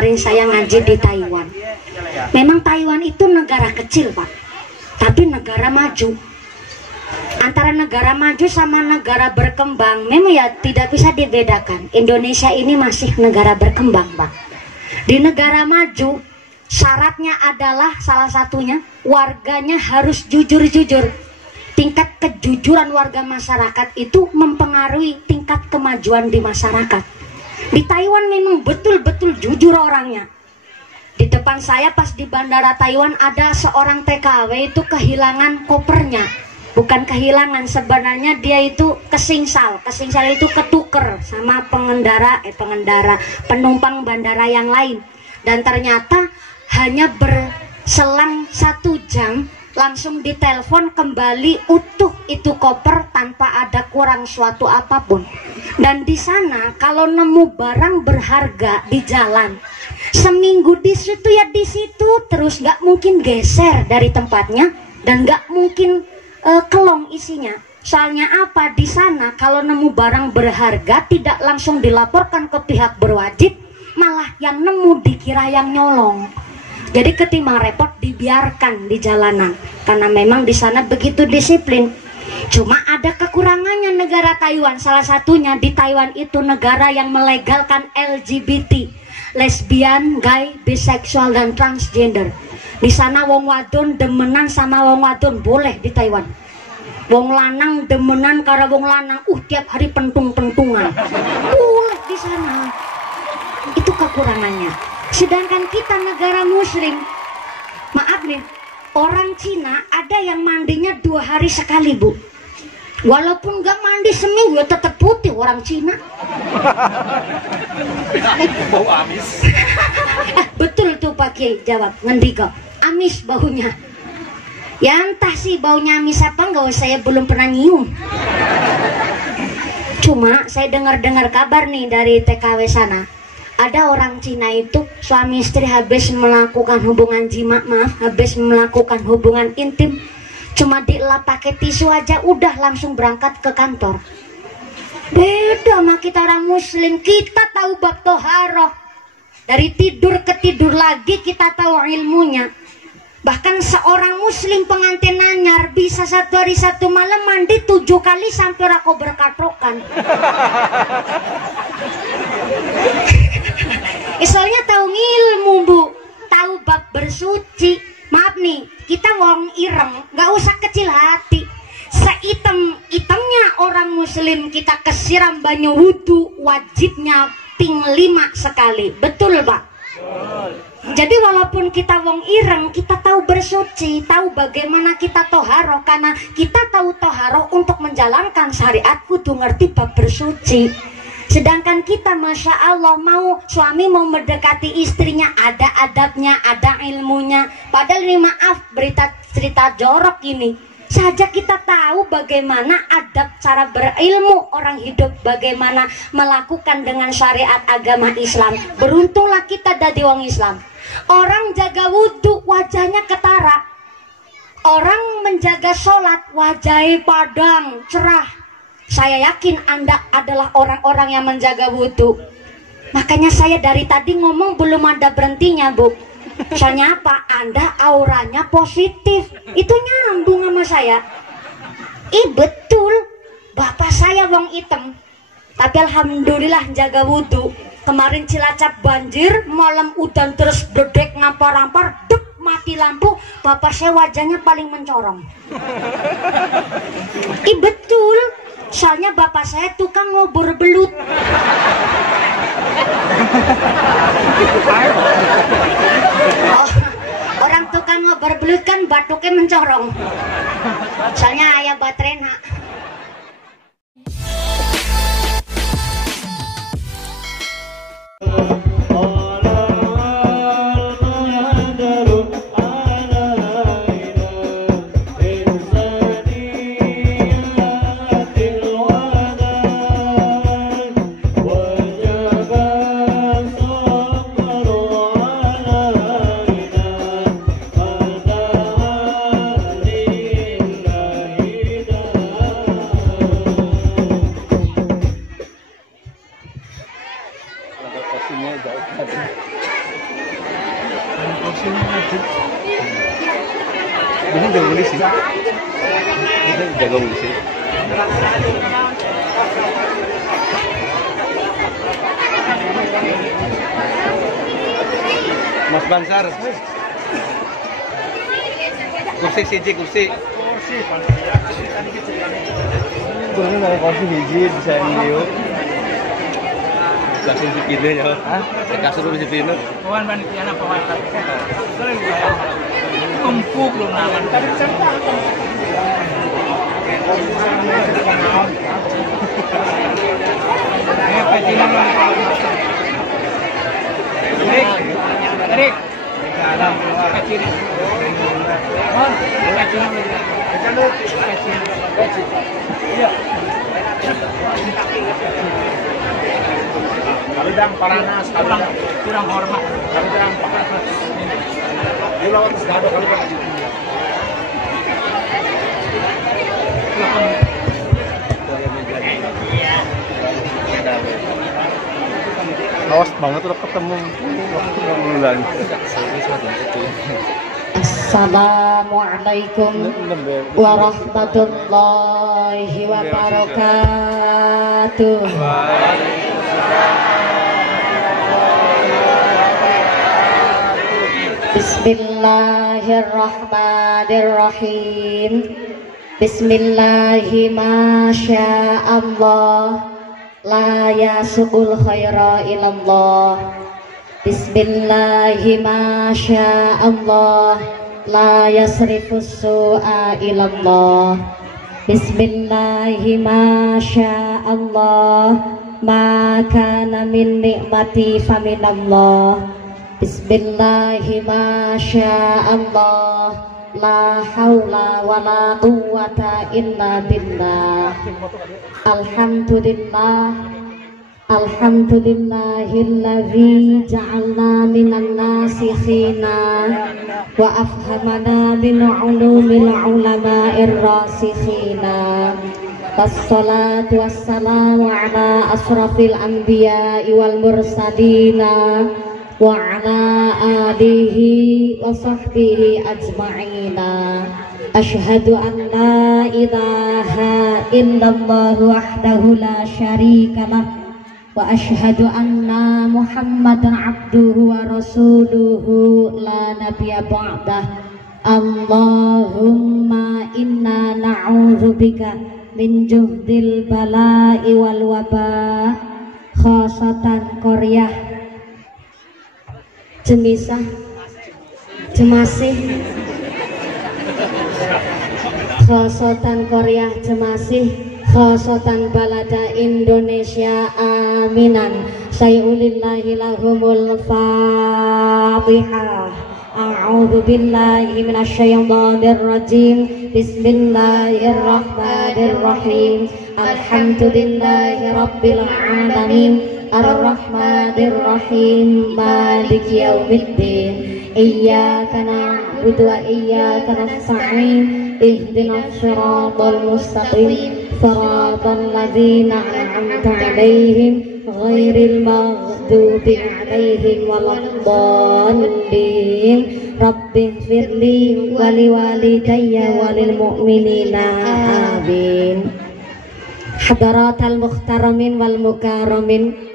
kemarin saya ngaji di Taiwan. Memang Taiwan itu negara kecil, Pak, tapi negara maju. Antara negara maju sama negara berkembang memang ya tidak bisa dibedakan. Indonesia ini masih negara berkembang, Pak. Di negara maju syaratnya adalah salah satunya warganya harus jujur-jujur. Tingkat kejujuran warga masyarakat itu mempengaruhi tingkat kemajuan di masyarakat. Di Taiwan memang betul-betul jujur orangnya. Di depan saya pas di bandara Taiwan ada seorang TKW itu kehilangan kopernya. Bukan kehilangan, sebenarnya dia itu kesingsal. Kesingsal itu ketuker sama penumpang bandara yang lain. Dan ternyata hanya berselang 1 jam langsung ditelepon kembali utuh itu koper tanpa ada kurang suatu apapun. Dan di sana kalau nemu barang berharga di jalan, seminggu di situ ya di situ terus, nggak mungkin geser dari tempatnya dan nggak mungkin kelong isinya. Soalnya apa? Di sana kalau nemu barang berharga tidak langsung dilaporkan ke pihak berwajib, malah yang nemu dikira yang nyolong. Jadi ketimbang repot dibiarkan di jalanan, karena memang di sana begitu disiplin. Cuma ada kekurangannya negara Taiwan. Salah satunya di Taiwan itu negara yang melegalkan LGBT, lesbian, gay, biseksual dan transgender. Di sana wong wadon demenan sama wong wadon boleh di Taiwan. Wong lanang demenan karo wong lanang, tiap hari pentung-pentungan. Boleh di sana. Itu kekurangannya. Sedangkan kita negara muslim, maaf nih, orang Cina ada yang mandinya 2 hari sekali, Bu. Walaupun gak mandi seminggu ya tetap putih orang Cina. Bau amis. Betul tuh Pak Kiai jawab, ngendika amis baunya. Ya entah sih baunya amis apa enggak, saya belum pernah nyium. Cuma saya dengar-dengar kabar nih dari TKW sana, ada orang Cina itu suami istri habis melakukan hubungan jima, habis melakukan hubungan intim, cuma dielap pakai tisu aja udah langsung berangkat ke kantor. Beda sama kita orang muslim, kita tahu bab toharoh. Dari tidur ke tidur lagi kita tahu ilmunya. Bahkan seorang muslim pengantin anyar bisa 1 hari 1 malam mandi 7 kali sampai rako berkatrokan. Soalnya tahu ilmu, Bu, tahu bab bersuci. Maaf nih, kita wong ireng, gak usah kecil hati. Seitem-itemnya orang muslim kita kesiram banyu wudhu, wajibnya ping 5 sekali. Betul, Pak? Jadi walaupun kita wong ireng, kita tahu bersuci, tahu bagaimana kita toharoh, karena kita tahu toharoh untuk menjalankan syariat kudu ngerti bab bersuci. Sedangkan kita Masya Allah suami mau mendekati istrinya ada adabnya, ada ilmunya. Padahal ini maaf, cerita jorok ini saja kita tahu bagaimana adab cara berilmu orang hidup, bagaimana melakukan dengan syariat agama Islam. Beruntunglah kita dari wong Islam. Orang jaga wudhu wajahnya ketara, orang menjaga sholat wajahnya padang cerah. Saya yakin Anda adalah orang-orang yang menjaga wudhu. Makanya saya dari tadi ngomong belum ada berhentinya, Bu. Soalnya apa? Anda auranya positif. Itu nyambung sama saya. Betul. Bapak saya wong item, tapi alhamdulillah jaga wudhu. Kemarin Cilacap banjir, malam udan terus bledek ngampar-ampar, dek mati lampu, bapak saya wajahnya paling mencorong. Betul. Soalnya bapak saya tukang ngobor belut. Orang tukang ngobor belut kan batuknya mencorong. Soalnya ayah baterai nak. Ini jago di sini. Ini jago di sini. Mas Bansar. Kursi siji kursi. Kurang ada kursi hiji bisa video. Kasih si Pino ya. Hah? Kasih dulu si Pino. Kawan panitia apa wae. Empuk lu naman. Tarik. Kecil. Iya. Kalidang paranas, kurang hormat. Kalidang paranas. Di lawan segala kalidang. Awas banget udah ketemu waktu bulan. Assalamualaikum warahmatullahi wabarakatuh. Bismillahirrahmanirrahim. Bismillahi masyaallah. La yasu'ul khaira ilallah. Bismillahi masyaallah. La yasrifus su'a ilallah. Bismillahi masyaallah. Ma kana min ni'mati faminallah. Bismillahi masyaallah. La haula wa la quwwata illa billah. Alhamdulillah. Alhamdulillahilladzi ja'alna minan nasikhina wa afhamana min ulumil ulama'ir rasikhina. Wassalatu wassalamu ala asrafil anbiya'i wal mursalina wa ala alihi wa sahbihi ajma'ina. Ashhadu an la ilaha illallah wahdahu la syarika lah wa ashhadu anna Muhammadan abduhu wa rasuluhu la nabiyya ba'dah. Allahumma inna na'udzubika min juhdil bala'i wal waba, khasatan qaryah Jemisah Jemasih, khasatan qaryah Jemasih, khasatan balada Indonesia. Aminan. Sayulillahi lahumul Fatihah. A'udzu billahi minasyaitonir rajim. Bismillahirrahmanirrahim. Alhamdulillahi rabbil alamin. Ar-Rahmanir Rahim. Maliki yaumiddin. Iyyaka na'budu wa iyyaka nasta'in. Ihdinas siratal mustaqim. Siratal ladzina an'amta 'alaihim ghairil maghdubi 'alaihim waladdallin. Rabbighfirli wa liwalidayya walil mu'minina amin. Hadaratal mukhtaramin wal mukarramin,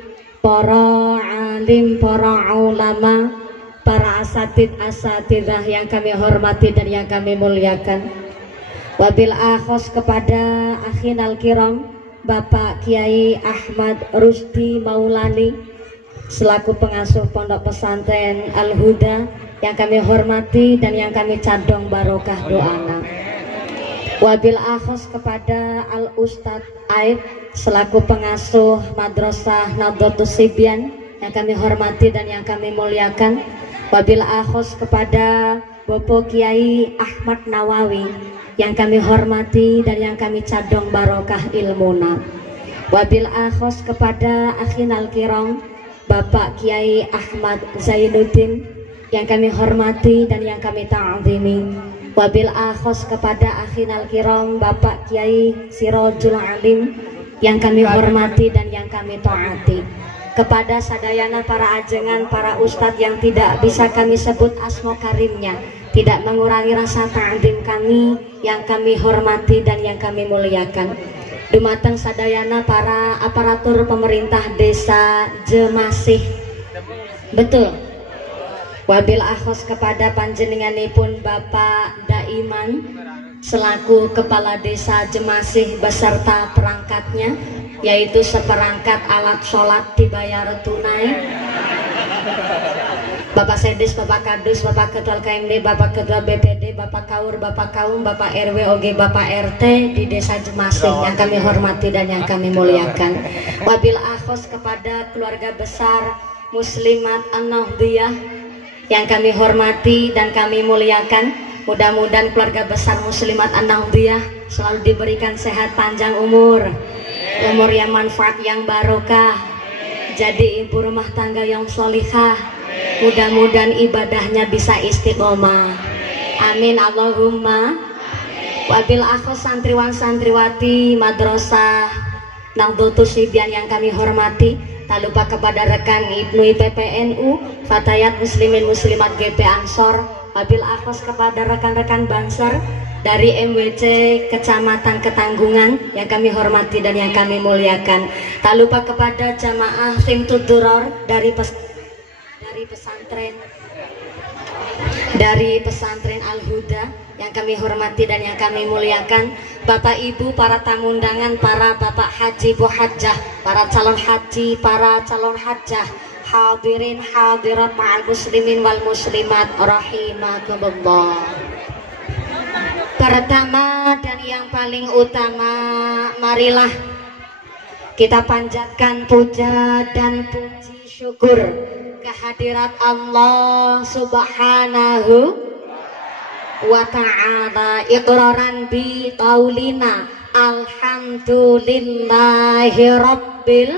para alim, para ulama, para asatidzah yang kami hormati dan yang kami muliakan. Wabil akhos kepada akhinal kiram Bapak Kiai Ahmad Rusdi Maulani selaku pengasuh Pondok Pesantren Al Huda yang kami hormati dan yang kami cadong barokah doana. Wabil akhos kepada Al Ustadz Aib selaku pengasuh Madrasah Nahdlatus Sibyan yang kami hormati dan yang kami muliakan. Wabil akhos kepada Bapak Kiai Ahmad Nawawi yang kami hormati dan yang kami cadong barokah ilmuna. Wabil akhos kepada akhinal kiram Bapak Kiai Ahmad Zainuddin yang kami hormati dan yang kami ta'zimi. Wabil akhos kepada akhinal kiram Bapak Kiai Sirajul Alim yang kami hormati dan yang kami taati. kepada sadayana para ajengan, para ustadz yang tidak bisa kami sebut asmo karimnya, tidak mengurangi rasa ta'zim kami yang kami hormati dan yang kami muliakan. Dumateng sadayana para aparatur pemerintah desa Jemasih, betul. Wabil akhos kepada panjenenganipun Bapak Daiman selaku kepala desa Jemasih beserta perangkatnya, yaitu seperangkat alat sholat dibayar tunai. Bapak Sedis, Bapak Kadus, Bapak Ketua KMD, Bapak Ketua BPD, Bapak Kaur, Bapak Kaum, Bapak RW, OG, Bapak RT di desa Jemasih yang kami hormati dan yang kami muliakan. Wabil akhos kepada keluarga besar Muslimat An-Nahdiyah yang kami hormati dan kami muliakan. Mudah-mudahan keluarga besar Muslimat An-Nahdiyah selalu diberikan sehat panjang umur yang manfaat yang barokah, jadi ibu rumah tangga yang sholihah. Mudah-mudahan ibadahnya bisa istiqomah. Amin Allahumma. Wabil akhos santriwan santriwati Madrasah Nahdlatus Sibyan yang kami hormati, tak lupa kepada rekan Ibnu IPPNU, Fatayat Muslimin Muslimat GP Ansor. Wabil akhos kepada rekan-rekan Banser dari MWC Kecamatan Ketanggungan yang kami hormati dan yang kami muliakan. Tak lupa kepada jamaah Himtud Duror dari pesantren Al-Huda yang kami hormati dan yang kami muliakan. Bapak Ibu, para tamu undangan, para Bapak Haji Bu Hajjah, para calon haji, para calon hajjah, hadirin hadirat ma'al muslimin wal muslimat rahimakumullah. Pertama dan yang paling utama, marilah kita panjatkan puja dan puji syukur kehadirat Allah Subhanahu wa ta'ala, iqraran bi qaulina alhamdulillahi rabbil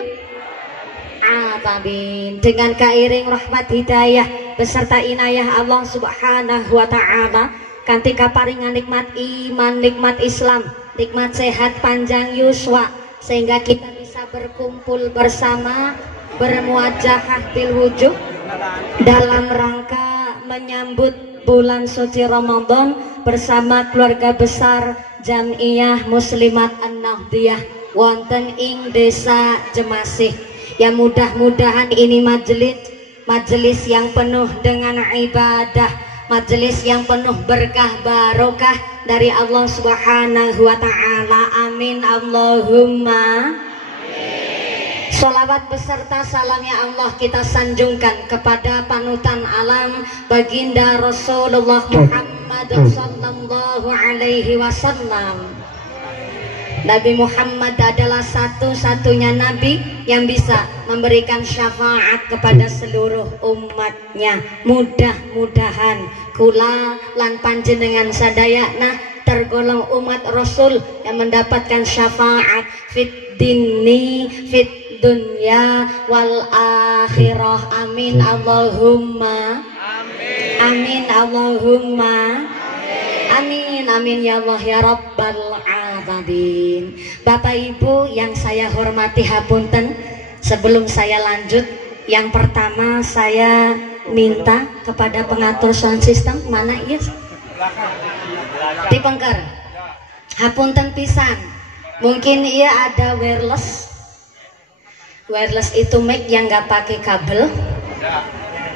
alamin. Dengan kairing rahmat hidayah beserta inayah Allah Subhanahu wa ta'ala, kanthi kaparingan nikmat iman, nikmat Islam, nikmat sehat panjang yuswa, sehingga kita bisa berkumpul bersama, bermuajahah bil wujuh dalam rangka menyambut bulan suci Ramadan bersama keluarga besar Jam'iyah Muslimat An-Nahdiyah wonten ing desa Jemasih. Ya, mudah-mudahan ini majelis yang penuh dengan ibadah, majelis yang penuh berkah barokah dari Allah Subhanahu wa ta'ala. Amin Allahumma. Sholawat beserta salamnya Allah kita sanjungkan kepada panutan alam baginda Rasulullah Muhammad sallallahu alaihi wasallam. Nabi Muhammad adalah satu-satunya nabi yang bisa memberikan syafaat kepada seluruh umatnya. Mudah-mudahan kula lan panjenengan sadayana tergolong umat Rasul yang mendapatkan syafaat fit dini fit dunya wal akhirah. Amin Allahumma. Amin Allahumma. Amin amin ya Allah ya Rabbal alamin. Bapak Ibu yang saya hormati hapunten, sebelum saya lanjut, yang pertama saya minta kepada pengatur sound system, mana iya dipengker, hapunten pisan, mungkin ia ada wireless itu mic yang nggak pakai kabel,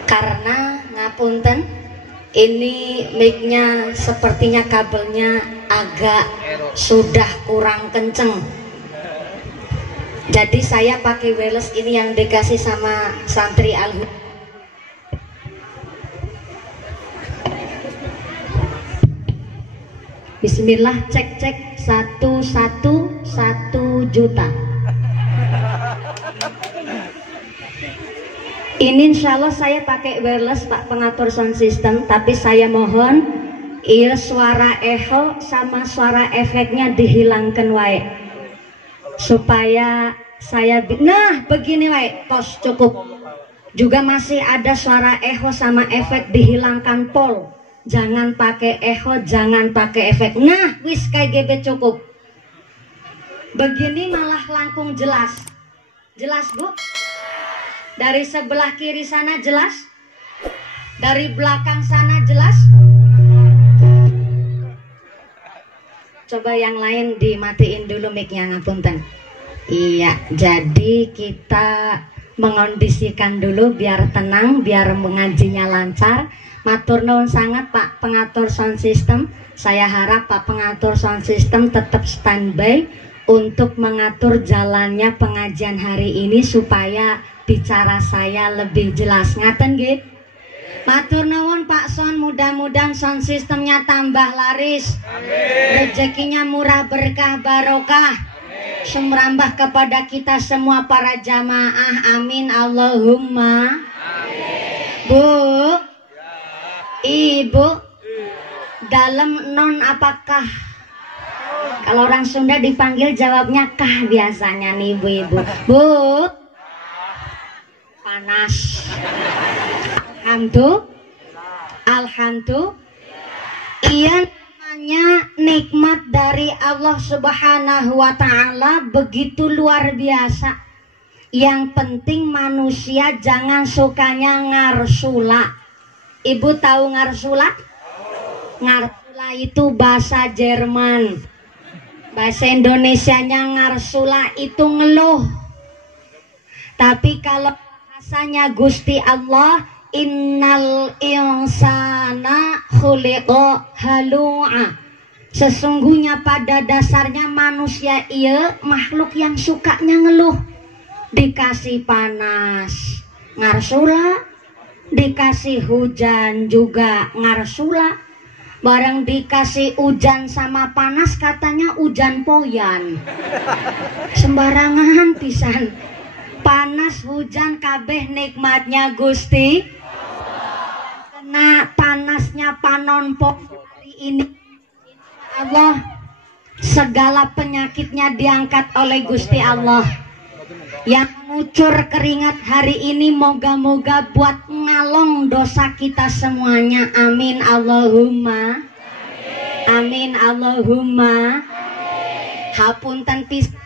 karena ngapunten ini mic-nya sepertinya kabelnya agak sudah kurang kenceng, jadi saya pakai wireless ini yang dikasih sama santri Al-Huda. Bismillah, cek 1 juta. Ini insya Allah saya pakai wireless Pak pengatur sound system, tapi saya mohon iya suara echo sama suara efeknya dihilangkan wae, supaya saya nah begini wae tos cukup. Juga masih ada suara echo sama efek dihilangkan pol, jangan pakai echo, jangan pakai efek. Nah wis kayak GB cukup. Begini malah langkung jelas Bu. Dari sebelah kiri sana jelas? Dari belakang sana jelas? Coba yang lain dimatiin dulu mic-nya, ngapunten. Iya, jadi kita mengondisikan dulu biar tenang, biar mengajinya lancar. Matur nuwun sangat Pak pengatur sound system. Saya harap Pak pengatur sound system tetap standby untuk mengatur jalannya pengajian hari ini supaya bicara saya lebih jelas. Ngaten nggih? Matur nuwun Pak Son, mudah-mudahan sound systemnya tambah laris. Amin. Rezekinya murah, berkah, barokah. Semrambah kepada kita semua para jamaah. Amin Allahumma. Amin. Bu, Ibu, dalam non apakah? Kalau orang Sunda dipanggil jawabnya kah biasanya nih ibu-ibu. Bu, panas. Alhamdulillah. Iya, namanya nikmat dari Allah Subhanahu wa Ta'ala begitu luar biasa. Yang penting manusia jangan sukanya ngarsula. Ibu tahu ngarsula? Ngarsula itu bahasa Jerman. Bahasa Indonesianya ngarsula itu ngeluh. Tapi kalau bahasanya Gusti Allah, innal insana khuliqa halu'a. Sesungguhnya pada dasarnya manusia ia makhluk yang sukanya ngeluh. Dikasih panas ngarsula, dikasih hujan juga ngarsula. Barang dikasih hujan sama panas katanya hujan poyan. Sembarangan pisan. Panas hujan kabeh nikmatnya Gusti. Karena panasnya panonpok hari ini Allah, segala penyakitnya diangkat oleh Gusti Allah. Yang ngucur keringat hari ini moga-moga buat ngalong dosa kita semuanya. Amin Allahumma. Amin Allahumma. Hapunten pisan.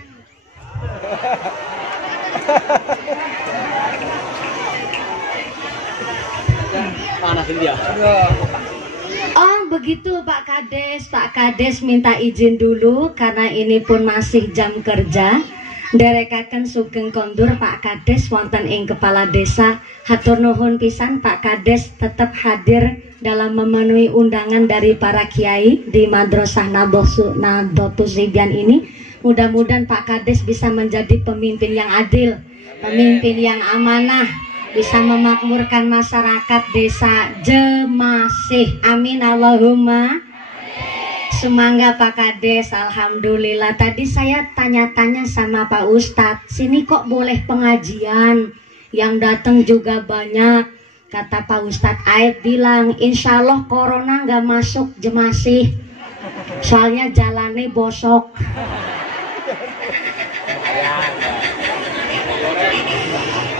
Panasin dia. Oh begitu Pak Kades. Pak Kades minta izin dulu karena ini pun masih jam kerja. Derekaken sugeng kondur Pak Kades wonten ing kepala desa. Hatur nuhun pisan Pak Kades tetap hadir dalam memenuhi undangan dari para kiai di Madrasah Nahdlatul Zibyan ini. Mudah-mudahan Pak Kades bisa menjadi pemimpin yang adil, pemimpin yang amanah, bisa memakmurkan masyarakat desa Jemasih. Amin Allahumma. Semangga Pak Kades. Alhamdulillah. Tadi saya tanya-tanya sama Pak Ustadz, sini kok boleh pengajian, yang datang juga banyak. Kata Pak Ustadz Aib bilang, insya Allah corona nggak masuk Jemasih, soalnya jalannya bosok.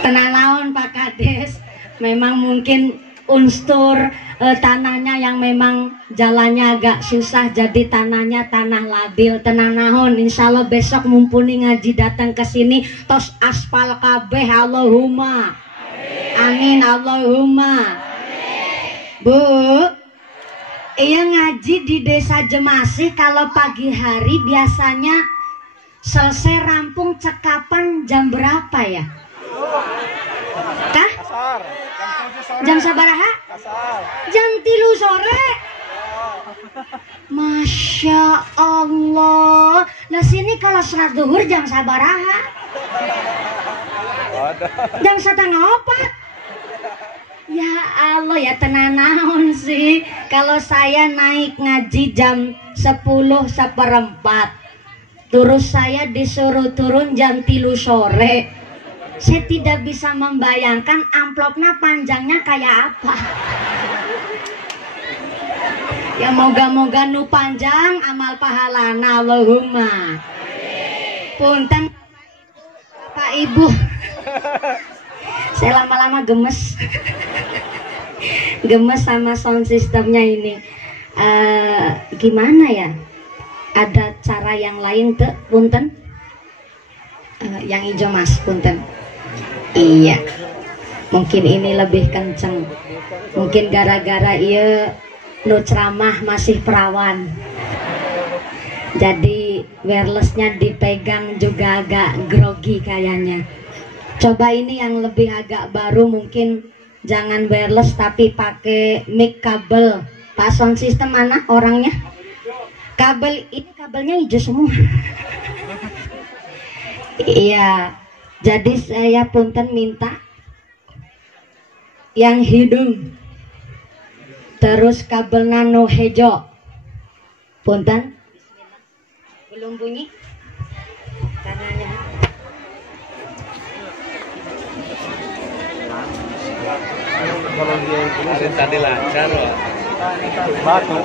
Tenang naon Pak Kades, memang mungkin unsur tanahnya yang memang jalannya agak susah, jadi tanahnya tanah labil. Tenang naon, insya Allah besok mumpuni ngaji datang ke sini tos aspal kabeh. Allahumma amin Allahumma. Bu, iya ngaji di desa Jemasih kalau pagi hari biasanya selesai rampung cekapan jam berapa ya? Kah? Jam sabaraha? Jam 3 sore. Masya Allah. Lah sini kalau sholat zuhur jam sabaraha? Jam 3:30. Ya Allah, ya tenan naon sih. Kalau saya naik ngaji jam 10:15, terus saya disuruh turun jam 3 sore. Saya tidak bisa membayangkan amplopnya panjangnya kayak apa. Ya moga-moga nu panjang amal pahalana. Allahumma. Punten Bapak Ibu. Saya lama-lama gemes. Gemes sama sound systemnya ini. Gimana ya? Ada cara yang lain tuh, punten? Yang hijau mas, punten. Iya. Mungkin ini lebih kenceng. Mungkin gara-gara iya nu ceramah masih perawan. Jadi wirelessnya dipegang juga agak grogi kayaknya. Coba ini yang lebih agak baru, mungkin jangan wireless tapi pakai mic kabel. Pak sound system mana orangnya? Kabel ini kabelnya hijau semua. Iya. Jadi saya punten minta yang hidung. Terus kabel nano hijau. Punten. Belum bunyi kanannya. Kalau dia ini tadi lancar loh. batu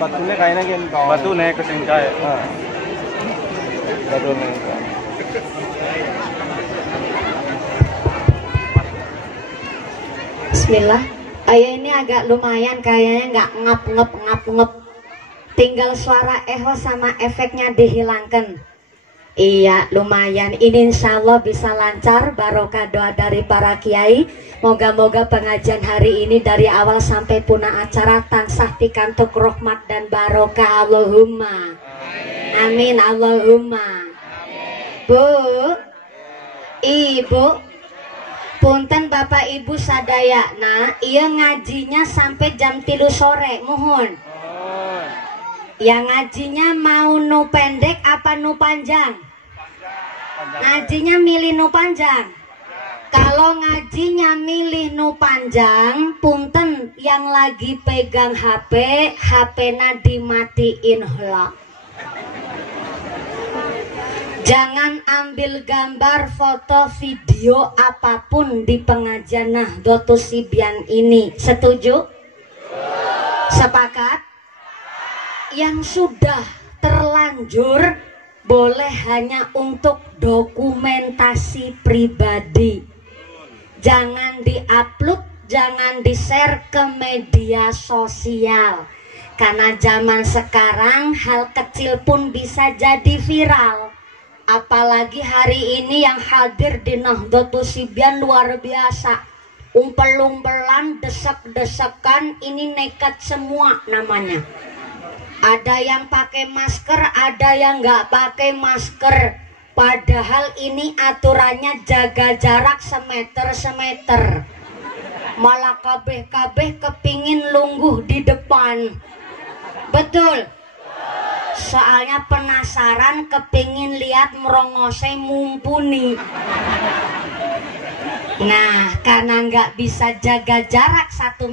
batunya kayaknya gini kau. Batu naik ke sini kayak. Batu naik. Bismillah. Ayah ini agak lumayan kayaknya nggak ngap. Tinggal suara echo sama efeknya dihilangkan. Iya lumayan. Ini insya Allah bisa lancar. Barokah doa dari para kiai. Moga-moga pengajian hari ini dari awal sampai punah acara tansah pikantuk rahmat dan barokah. Allahumma amin. Allahumma. Bu, Ibu, punten Bapak Ibu sadaya. Nah, iya ngajinya sampai jam 3 sore. Mohon. Yang ngajinya mau nu pendek apa nu panjang? Ngajinya milih nu panjang. Kalau ngajinya milih nu panjang, punten yang lagi pegang HP, HP-na dimatiin heula. Jangan ambil gambar, foto, video apapun di pengajian Nahdlatus Sibyan ini. Setuju? Sepakat? Yang sudah terlanjur boleh hanya untuk dokumentasi pribadi. Jangan diupload, jangan di-share ke media sosial. Karena zaman sekarang hal kecil pun bisa jadi viral. Apalagi hari ini yang hadir di Nahdlatus Sibyan luar biasa. Umpel-umpelan, desek-desekan, ini nekat semua namanya. Ada yang pakai masker, ada yang nggak pakai masker. Padahal ini aturannya jaga jarak semeter. Malah kabeh-kabeh kepingin lungguh di depan. Betul? Soalnya penasaran, kepingin lihat merongose mumpuni. Nah, karena nggak bisa jaga jarak 1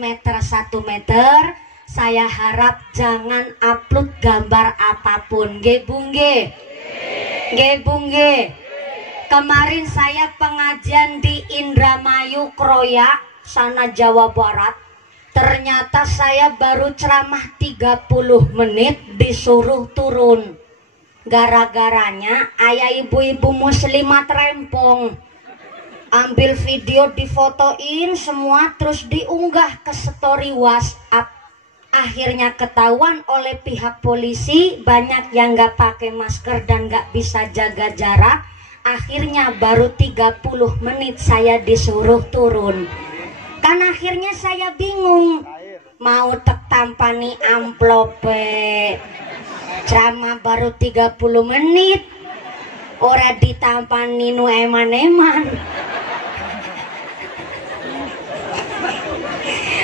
meter, saya harap jangan upload gambar apapun. Nggih Bung nggih. Nggih Bung nggih. Kemarin saya pengajian di Indramayu Kroya, sana Jawa Barat. Ternyata saya baru ceramah 30 menit disuruh turun. Gara-garanya ayah ibu-ibu muslimat rempong. Ambil video, difotoin semua terus diunggah ke story WhatsApp. Akhirnya ketahuan oleh pihak polisi, banyak yang nggak pakai masker dan nggak bisa jaga jarak. Akhirnya baru 30 menit saya disuruh turun. Kan akhirnya saya bingung, mau tampani amplope. Ceramah baru 30 menit, ora ditampani nu eman-eman.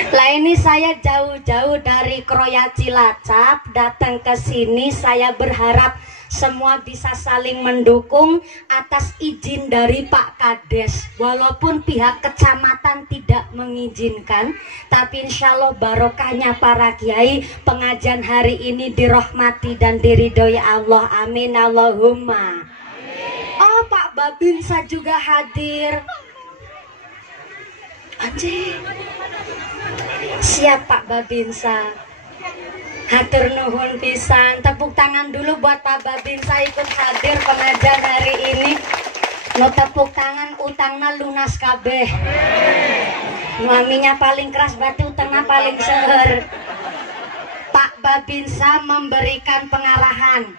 Lah ini saya jauh-jauh dari Kroya Cilacap datang ke sini. Saya berharap semua bisa saling mendukung atas izin dari Pak Kades. Walaupun pihak kecamatan tidak mengizinkan, tapi insya Allah barokahnya para kiai, pengajian hari ini dirahmati dan diridhoi Allah. Amin Allahumma. Oh, Pak Babinsa juga hadir. Anjir. Siap Pak Babinsa. Hatur nuhun pisan. Tepuk tangan dulu buat Pak Babinsa ikut hadir pengajian hari ini. No tepuk tangan, utangna lunas kabeh. Maminya paling keras berarti utangnya paling seher. Pak Babinsa memberikan pengarahan.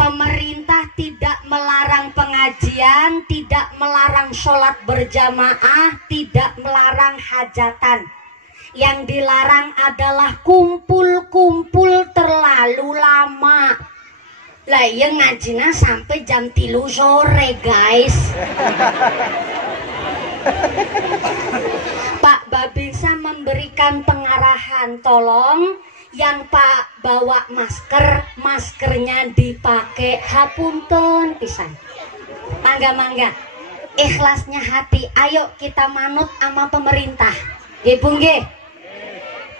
Pemerintah tidak melarang pengajian, tidak melarang sholat berjamaah, tidak melarang hajatan. Yang dilarang adalah kumpul-kumpul terlalu lama. Lah iya ngajinya sampai jam 3 sore guys. Pak Babinsa memberikan pengarahan, tolong yang Pak bawa masker, maskernya dipakai hapunten pisan. Mangga-mangga, ikhlasnya hati, ayo kita manut sama pemerintah. Nggih Bu nggih.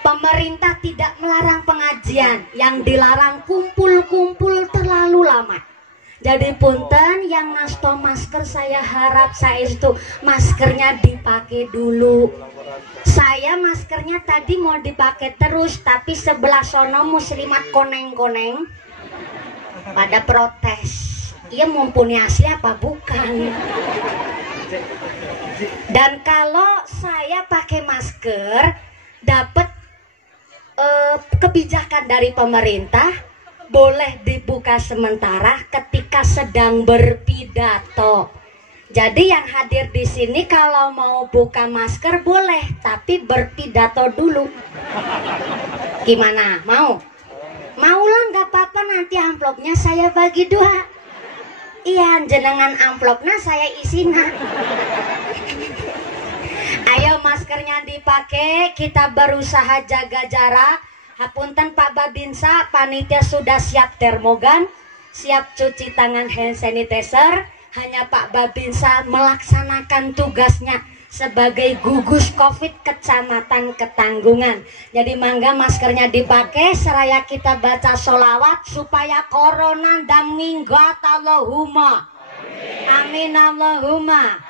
Pemerintah tidak melarang pengajian, yang dilarang kumpul-kumpul terlalu lama. Jadi punten yang ngasto masker, saya harap saya itu maskernya dipakai dulu. Saya maskernya tadi mau dipakai terus, tapi sebelah sono muslimat koneng-koneng pada protes. Ia mumpuni asli apa bukan? Dan kalau saya pakai masker dapat kebijakan dari pemerintah, boleh dibuka sementara ketika sedang berpidato. Jadi yang hadir di sini kalau mau buka masker boleh, tapi berpidato dulu. Gimana? Mau? Mau lah, nggak apa-apa, nanti amplopnya saya bagi 2. Iya, jenengan amplopnya saya isina. Ayo maskernya dipakai, kita berusaha jaga jarak. Hapunten Pak Babinsa, panitia sudah siap termogan, siap cuci tangan hand sanitizer. Hanya Pak Babinsa melaksanakan tugasnya sebagai gugus COVID Kecamatan Ketanggungan. Jadi mangga maskernya dipakai, seraya kita baca sholawat supaya corona dan minggat. Allahumma amin, Allahumma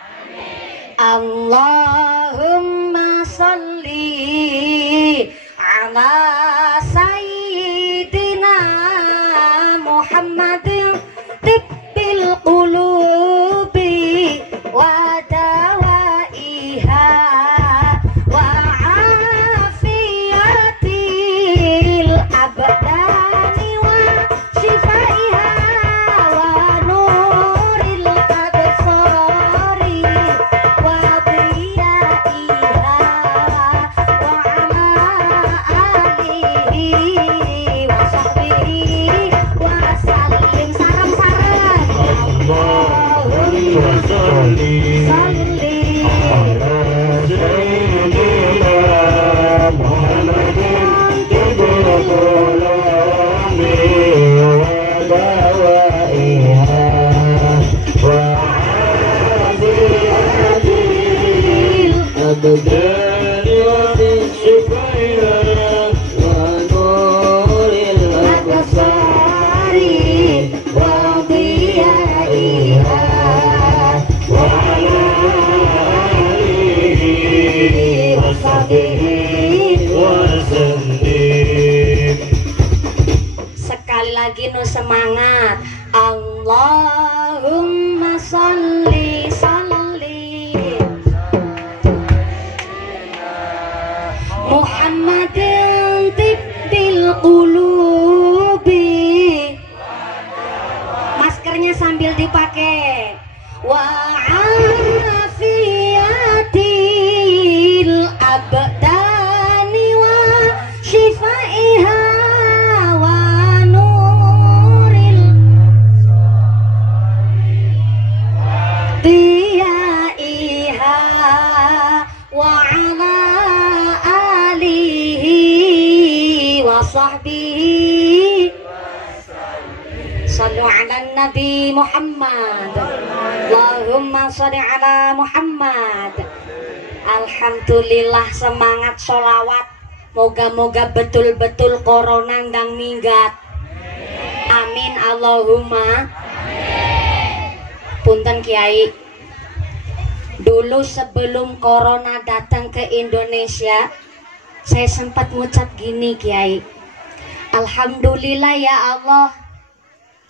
Allahumma sholli ala sayyidina Muhammadin tibbil qulubi wa dawaiha wa afiyatil abdani wa shifaiha wa nuril absari wa diyaiha wa ala alihi wa sahbihi wa sallim. Sarang-sarang Allahumma sholli ala sayyidina Muhammadin tibbil qulubi wa dawaiha wa afiyatil abdani wa shifaiha wa nuril absari wa diyaiha wa ala alihi wa sahbihi wa sallim. Sekali lagi nu semangat. Allahumma sholli Muhammadin tibbil qulubi. Maskernya sambil dipakai. Wa afiyatil abdani wa shifaiha wa nuril diyaiha wa ala alihi wa sahbihi. Sallu ala Nabi Muhammad. Allahumma sholli ala Muhammad. Alhamdulillah, semangat sholawat. Moga-moga betul-betul corona ndang minggat. Amin Allahumma. Punten Kiai, dulu sebelum corona datang ke Indonesia, saya sempat ngucap gini Kiai, alhamdulillah ya Allah,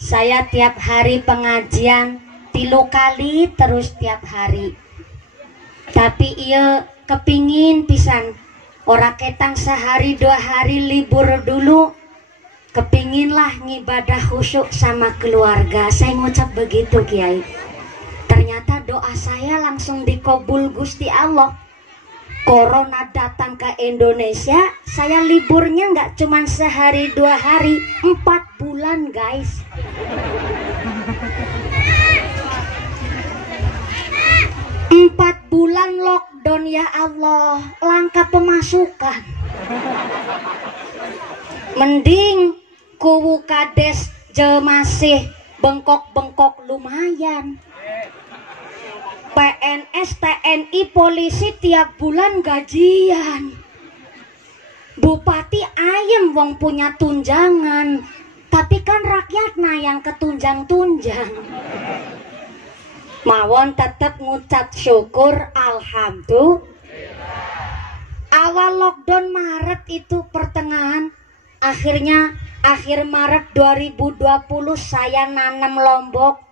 saya tiap hari pengajian 3 kali terus tiap hari. Tapi iya kepingin pisan ora ketang sehari 2 hari libur dulu, kepinginlah ngibadah khusyuk sama keluarga. Saya ngucap begitu Kiai. Ternyata doa saya langsung dikabul Gusti Allah. Corona datang ke Indonesia, saya liburnya nggak cuma sehari 2 hari, 4 bulan guys. Empat bulan lockdown ya Allah, langka pemasukan. Mending kuwu kades je masih bengkok-bengkok lumayan. PNS, TNI, polisi tiap bulan gajian. Bupati ayem wong punya tunjangan, tapi kan rakyatna yang ketunjang-tunjang. Mawon tetap ngucap syukur alhamdulillah. Awal lockdown Maret itu pertengahan, akhirnya akhir Maret 2020 saya nanam lombok,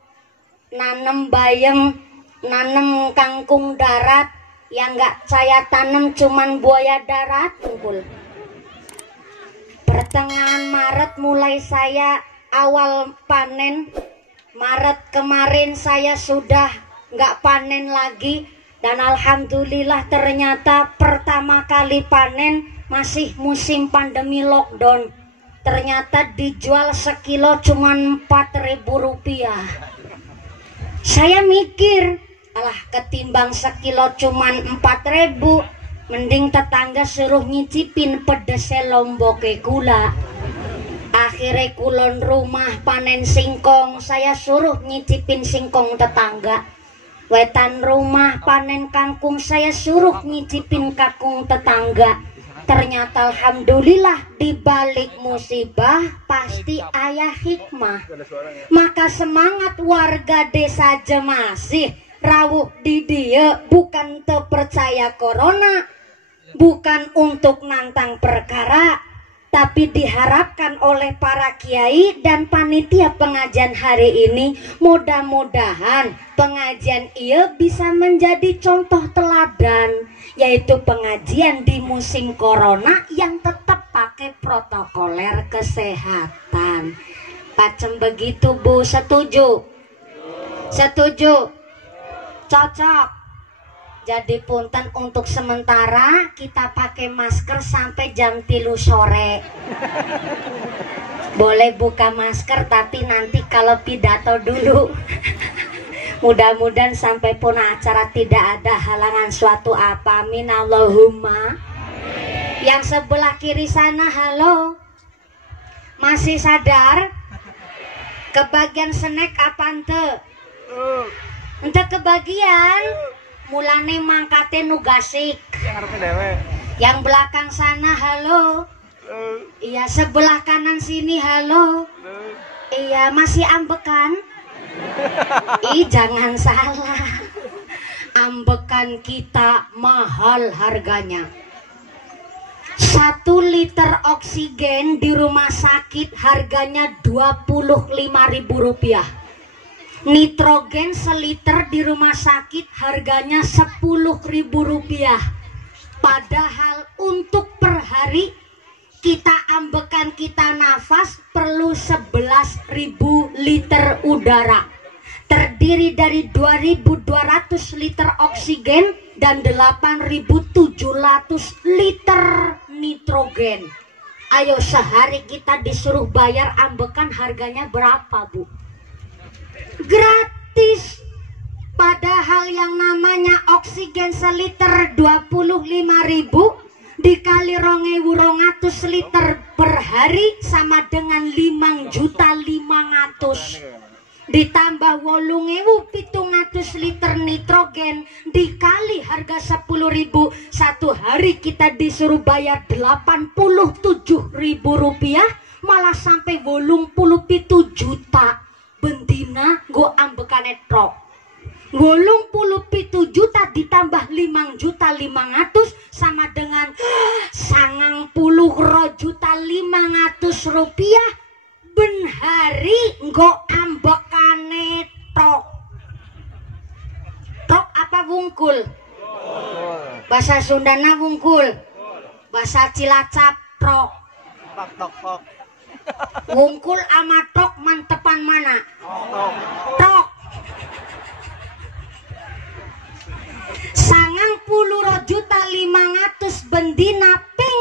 nanam bayam, nanam kangkung darat. Yang nggak saya tanam cuman buaya darat unggul. Pertengahan Maret mulai saya awal panen. Maret kemarin saya sudah nggak panen lagi. Dan alhamdulillah ternyata pertama kali panen masih musim pandemi lockdown. Ternyata dijual sekilo cuma 4.000 rupiah. Saya mikir, alah ketimbang sekilo cuma 4.000, mending tetangga suruh nyicipin pedesnya lombok gula. Akhirnya kulon rumah panen singkong, saya suruh nyicipin singkong tetangga. Wetan rumah panen kangkung, saya suruh nyicipin kangkung tetangga. Ternyata alhamdulillah di balik musibah pasti ayah hikmah. Maka semangat warga desa Jemasih rawuh di dia bukan terpercaya corona, bukan untuk nantang perkara, tapi diharapkan oleh para kiai dan panitia pengajian hari ini, mudah-mudahan pengajian ia bisa menjadi contoh teladan, yaitu pengajian di musim corona yang tetap pakai protokoler kesehatan. Pacem begitu Bu, setuju? Setuju? Cocok. Jadi punten untuk sementara kita pakai masker sampai jam 3 sore. Boleh buka masker tapi nanti kalau pidato dulu. Mudah-mudahan sampai pun acara tidak ada halangan suatu apa. Amin Allahumma. Yang sebelah kiri sana halo. Masih sadar? Kebagian snack apa ente? Ente kebagian? Mulane mangkate nugasik. Yang belakang sana halo. Iya sebelah kanan sini halo. Iya masih ambekan. Ih jangan salah. Ambekan kita mahal harganya. 1 liter oksigen di rumah sakit harganya Rp25.000. Nitrogen seliter di rumah sakit harganya Rp10.000. Padahal untuk per hari kita ambekan, kita nafas perlu 11.000 liter udara. Terdiri dari 2.200 liter oksigen dan 8.700 liter nitrogen. Ayo sehari kita disuruh bayar ambekan harganya berapa Bu? Gratis. Padahal yang namanya oksigen seliter 25.000 dikali 2.200 liter per hari sama dengan 5.500.000. Ditambah 8.700 liter nitrogen dikali harga 10.000, satu hari kita disuruh bayar Rp87.000, malah sampai 87 juta. Bendina go ambekane trok 87 juta ditambah 5.500.000 sama dengan 90 juta 500 rupiah. Ben hari go ambekane trok. Trok apa wungkul? Bahasa Sundana wungkul. Bahasa Cilacap trok. Wungkul ama tok mantepan mana? Tok. 90.500.000 bendina ping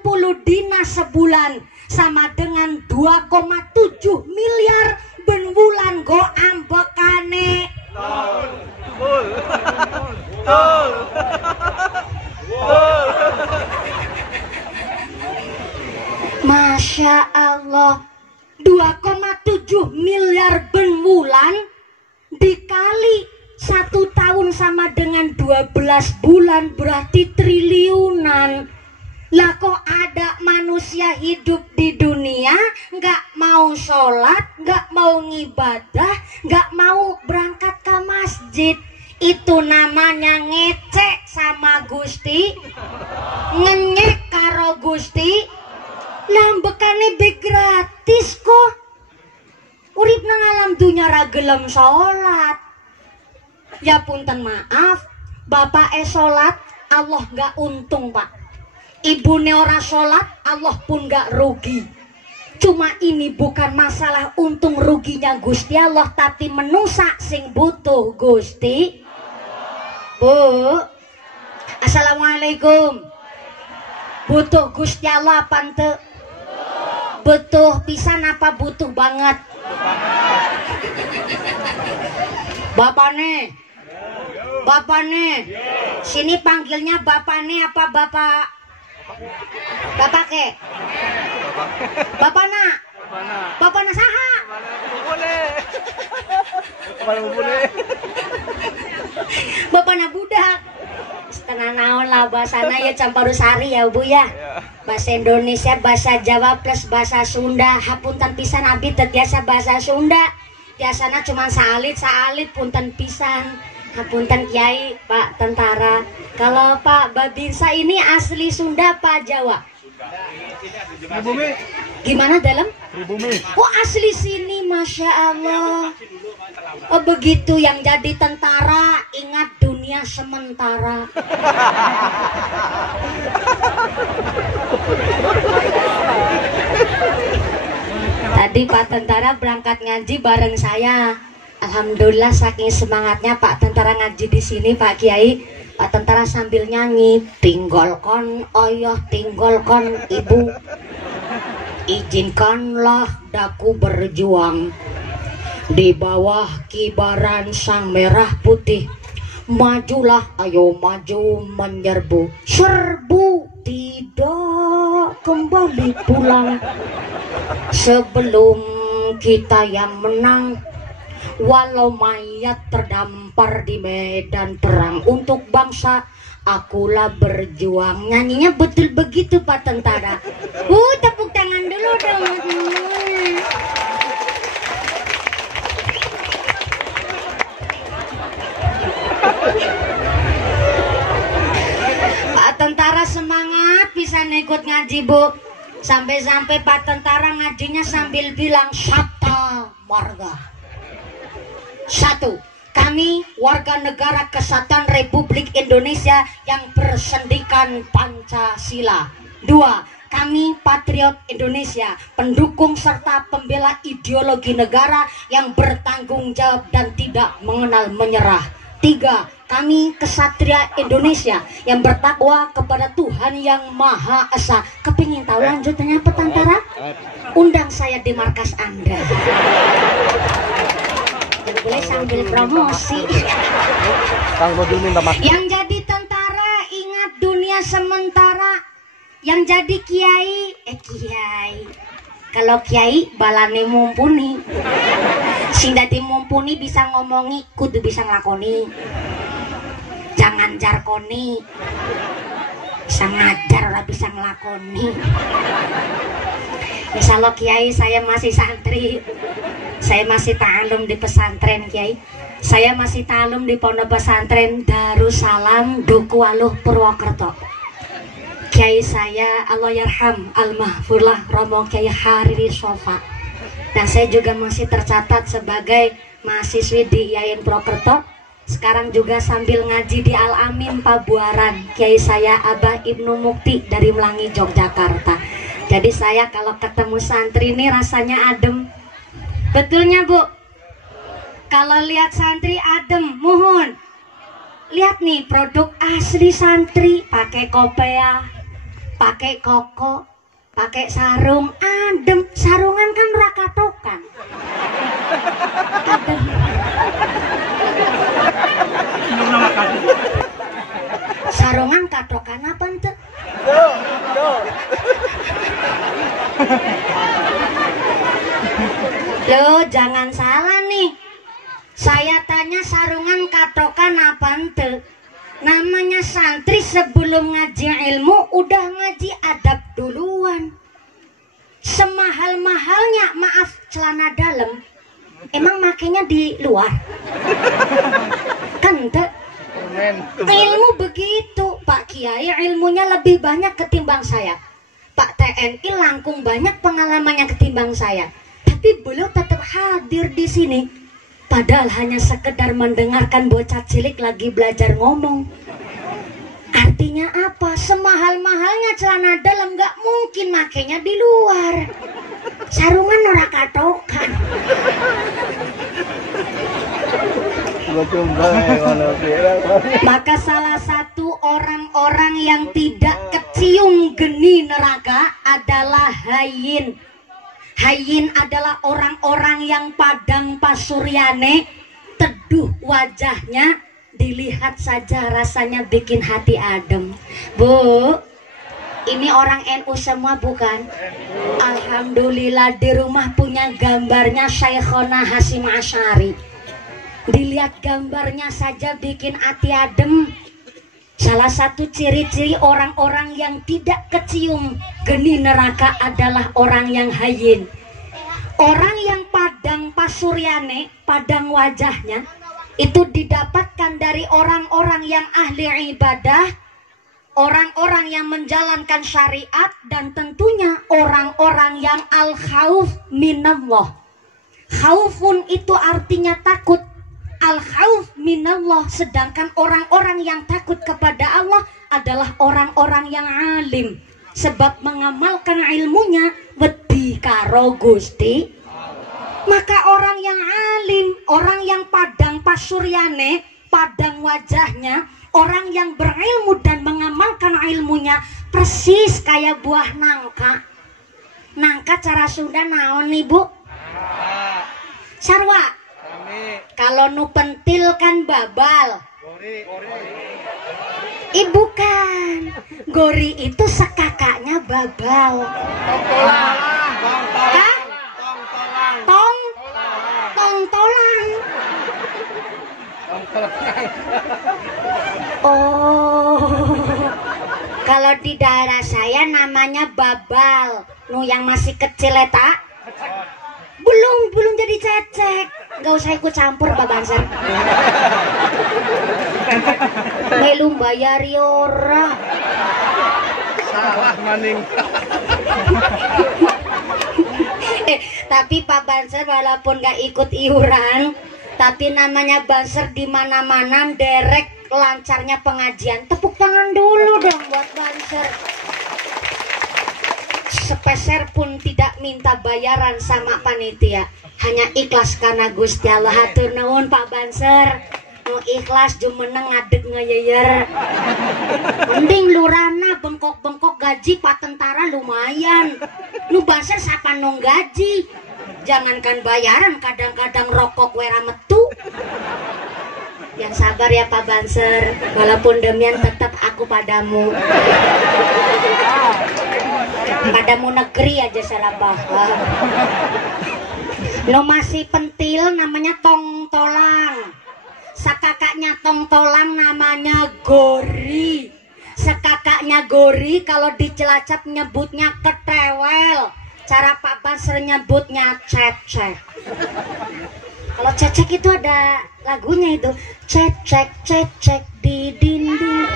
30 dina sebulan sama dengan 2,7 miliar ben wulan go ambekane. Masya Allah, 2,7 miliar ben wulan dikali 1 tahun sama dengan 12 bulan berarti triliunan. Lah kok ada manusia hidup di dunia nggak mau sholat, nggak mau ngibadah, nggak mau berangkat ke masjid. Itu namanya ngecek sama Gusti, ngenyek karo Gusti. Lambekane be gratis kok. Urip nang alam dunya ra gelem sholat. Ya punten maaf, bapak sholat Allah nggak untung pak. Ibune ora sholat Allah pun nggak rugi. Cuma ini bukan masalah untung ruginya Gusti Allah, tapi menusa sing butuh Gusti. Bu, assalamualaikum. Butuh Gusti Allah apa ente? Butuh pisan apa butuh banget? Bapakne, bapakne, sini panggilnya bapakne apa bapak? Bapak ke? Bapakna, bapakna saha? Bapakna budak. Setengah naon lah bahasana ya Camparusari ya Bu ya. Bahasa Indonesia, bahasa Jawa plus bahasa Sunda. Hapunten pisan abdi teu tiasa bahasa Sunda. Biasanya cuma salit punten pisan. Hapunten Kiai, Pak Tentara. Kalau Pak Babinsa ini asli Sunda apa Jawa? Pribumi. Gimana dalam? Pribumi. Oh asli sini, Masya Allah. Oh begitu, yang jadi tentara ingat dunia sementara. Tadi Pak Tentara berangkat ngaji bareng saya. Alhamdulillah saking semangatnya Pak Tentara ngaji di sini Pak Kiai. Pak Tentara sambil nyanyi, tinggalkan ayah, tinggalkan ibu, izinkanlah daku berjuang di bawah kibaran sang merah putih. Majulah, ayo maju menyerbu, serbu tidak kembali pulang sebelum kita yang menang. Walau mayat terdampar di medan perang untuk bangsa, akulah berjuang. Nyanyinya betul begitu Pak Tentara. Tepuk tangan dulu dong. Pak Tentara semangat bisa ikut ngaji Bu. Sampai-sampai Pak Tentara ngajinya sambil bilang Sabta Marga. 1. Kami warga negara kesatuan Republik Indonesia yang bersendikan Pancasila. 2. Kami patriot Indonesia, pendukung serta pembela ideologi negara yang bertanggung jawab dan tidak mengenal menyerah. 3. Kami kesatria Indonesia yang bertakwa kepada Tuhan yang Maha Esa. Kepingin tahu lanjutannya apa Tentara? Undang saya di markas Anda. Boleh sambil promosi. Yang jadi tentara ingat dunia sementara. Yang jadi kiai, kiai. Kalau kiai balane mumpuni. Sing dadi mumpuni bisa ngomongi, kudu bisa nglakoni. Jangan jarkoni. Bisa ngajar ora bisa nglakoni. Misalnya kiai saya masih santri, saya masih ta'alum di pesantren Kiai, saya masih ta'alum di pondok pesantren Darussalam Dukualuh Purwokerto. Kiai saya Allahyarham Al-Mahfurlah Romo Kiai Hariri Sofa. Dan saya juga masih tercatat sebagai mahasiswi di IAIN Purwokerto. Sekarang juga sambil ngaji di Al-Amin Pabuaran. Kiai saya Abah Ibnu Mukti dari Melangi Yogyakarta. Jadi saya kalau ketemu santri ini rasanya adem. Betulnya Bu? Kalau lihat santri adem, mohon. Lihat nih produk asli santri, pakai kopea, pakai koko, pakai sarung, adem. Sarungan kan rakatokan. Adem. Sarungan katokan apa ente? Loh, jangan salah nih. Saya tanya sarungan katokan apa ente? Namanya santri sebelum ngaji ilmu udah ngaji adab duluan. Semahal-mahalnya, maaf, celana dalam emang makainya di luar? Kan ente? Ilmu begitu, Pak Kiai ilmunya lebih banyak ketimbang saya. Pak TNI langkung banyak pengalamannya ketimbang saya. Tapi beliau tetap hadir di sini. Padahal hanya sekedar mendengarkan bocah cilik lagi belajar ngomong. Artinya apa? Semahal-mahalnya celana dalam gak mungkin makainya di luar. Sarungan ora katokan. Maka salah satu orang-orang yang tidak kecium geni neraka adalah hayin. Hayin adalah orang-orang yang padang pasuryane, teduh wajahnya, dilihat saja rasanya bikin hati adem. Bu, ini orang NU semua bukan? Alhamdulillah di rumah punya gambarnya Syekhona Hasyim Asy'ari. Dilihat gambarnya saja bikin hati adem. Salah satu ciri-ciri orang-orang yang tidak kecium geni neraka adalah orang yang hayin. Orang yang padang pasuryane, padang wajahnya, itu didapatkan dari orang-orang yang ahli ibadah, orang-orang yang menjalankan syariat, dan tentunya orang-orang yang al-khauf minallah. Khaufun itu artinya takut, al-khauf minallah. Sedangkan orang-orang yang takut kepada Allah adalah orang-orang yang alim, sebab mengamalkan ilmunya wedi karo Gusti. Maka orang yang alim, orang yang padang pasuryane, padang wajahnya, orang yang berilmu dan mengamalkan ilmunya persis kayak buah nangka. Nangka cara Sunda naon nih Bu? Sarwa. Kalau nu pentil kan babal. Bukan. Gori itu sekakaknya babal. Hah? Tongtolang. Oh. Kalau di daerah saya namanya babal. Nu yang masih kecil eta. Belum jadi cecek. Gak usah ikut campur babansan. Belum bayar ora. Salah maning. Tapi Pak Banser walaupun gak ikut iuran, tapi namanya Banser di mana-mana derek lancarnya pengajian. Tepuk tangan dulu dong buat Banser. Sepeser pun tidak minta bayaran sama panitia, hanya ikhlas karena Gusti Allah. Hatur nuhun Pak Banser, nu ikhlas jumeneng ngadeg ngeyeyer. Mending lurana bengkok-bengkok gaji Pak Tentara lumayan. Nu Banser sapa nong gaji, jangankan bayaran kadang-kadang rokok wera metu. Yang sabar ya Pak Banser, walaupun demian tetap aku padamu. Padamu negeri aja salah paham. Lo masih pentil namanya tongtolang. Sekakaknya tongtolang namanya gori. Sekakaknya gori kalau di Cilacap nyebutnya ketewel. Cara Pak Banser nyebutnya cecek. Kalau cecek itu ada lagunya itu. Cecek cecek di dinding.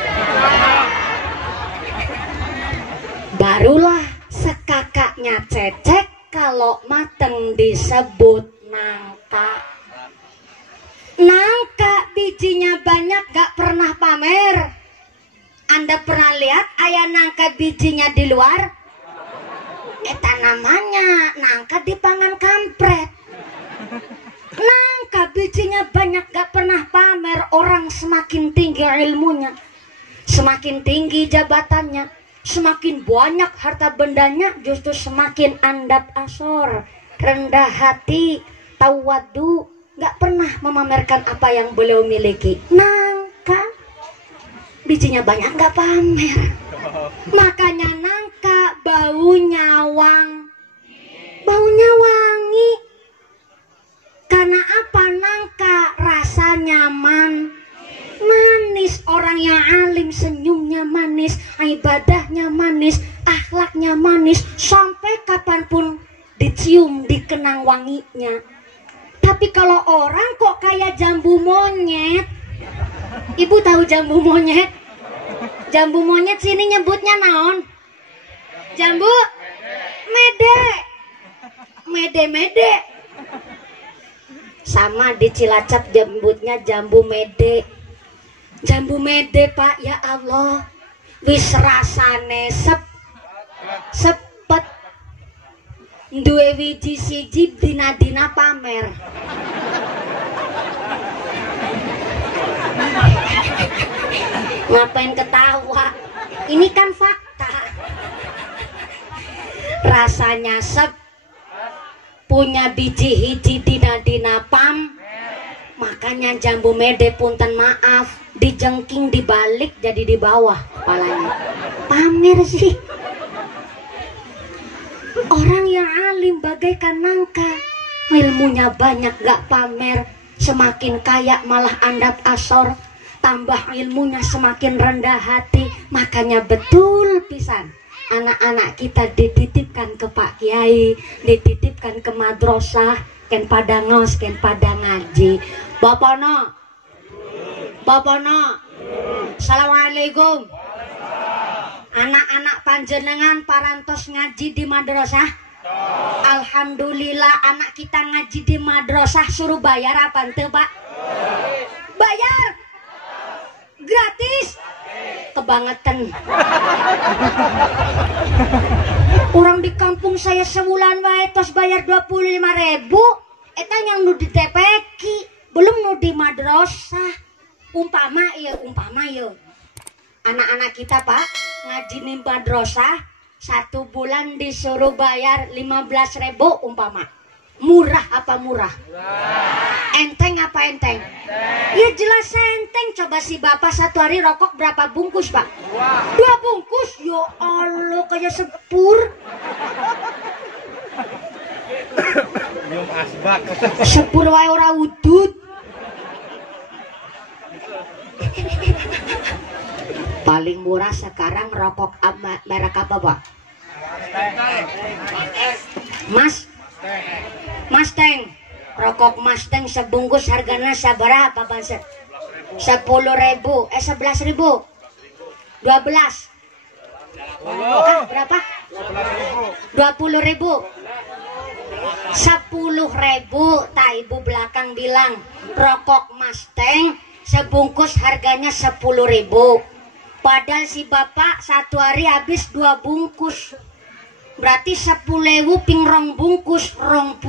Barulah sekakaknya cecek kalau mateng disebut nangka. Nangka bijinya banyak gak pernah pamer. Anda pernah lihat ayah nangka bijinya di luar? Eta namanya nangka dipangan kampret. Nangka bijinya banyak gak pernah pamer. Orang semakin tinggi ilmunya, semakin tinggi jabatannya, semakin banyak harta bendanya, justru semakin andap asor, rendah hati, tawadu, gak pernah memamerkan apa yang beliau miliki. Nangka bijinya banyak gak pamer. Makanya nangka baunya wangi. Karena apa? Nangka rasanya manis. Orang yang alim senyumnya manis, ibadahnya manis, akhlaknya manis, sampai kapanpun dicium dikenang wanginya. Tapi kalau orang kok kayak jambu monyet. Ibu tahu jambu monyet? Jambu monyet sini nyebutnya naon? Jambu mede. Sama di Cilacap nyebutnya jambu mede. Jambu mede, Pak, ya Allah. Wis rasane sepet. Duwe wiji siji dina-dina pamer. Ngapain ketawa? Ini kan fakta. Rasanya punya biji hiji dina-dina makanya jambu mede punten maaf dijengking dibalik jadi di bawah kepalanya. Pamer sih. Orang yang alim bagaikan nangka, ilmunya banyak gak pamer, semakin kaya malah andap asor. Tambah ilmunya semakin rendah hati. Makanya betul pisan anak-anak kita dititipkan ke Pak Kiai, dititipkan ke madrasah, ken pada ngos, ken pada ngaji. Bapono, Assalamualaikum. Anak-anak panjenengan parantos ngaji di madrasah. Alhamdulillah anak kita ngaji di madrasah. Suruh bayar apa ente, Pak? Bayar gratis. Kebangetan. Orang di kampung saya sebulan wae tos bayar 25.000. Eta yang nu ditepeki, belum nu di madrasah. Umpama ya. Anak-anak kita, Pak, ngaji di madrasah 1 bulan disuruh bayar 15.000 umpama. Murah apa murah? Enteng apa enteng? Ya jelas enteng. Coba si bapak satu hari rokok berapa bungkus, Pak? 2 bungkus. Ya Allah, kayak sepur. Minum asbak. Sepur wae ora udut. Paling murah sekarang rokok merek apa, Pak? Mustang. Rokok Mustang sebungkus harganya saberapa, Bang? 10.000, 11.000. 12. Berapa? 20.000. 10.000. Tak ibu belakang bilang rokok Mustang sebungkus harganya 10.000. Padahal si bapak satu hari habis 2 bungkus. Berarti 10.000 ping 2 bungkus, 20.000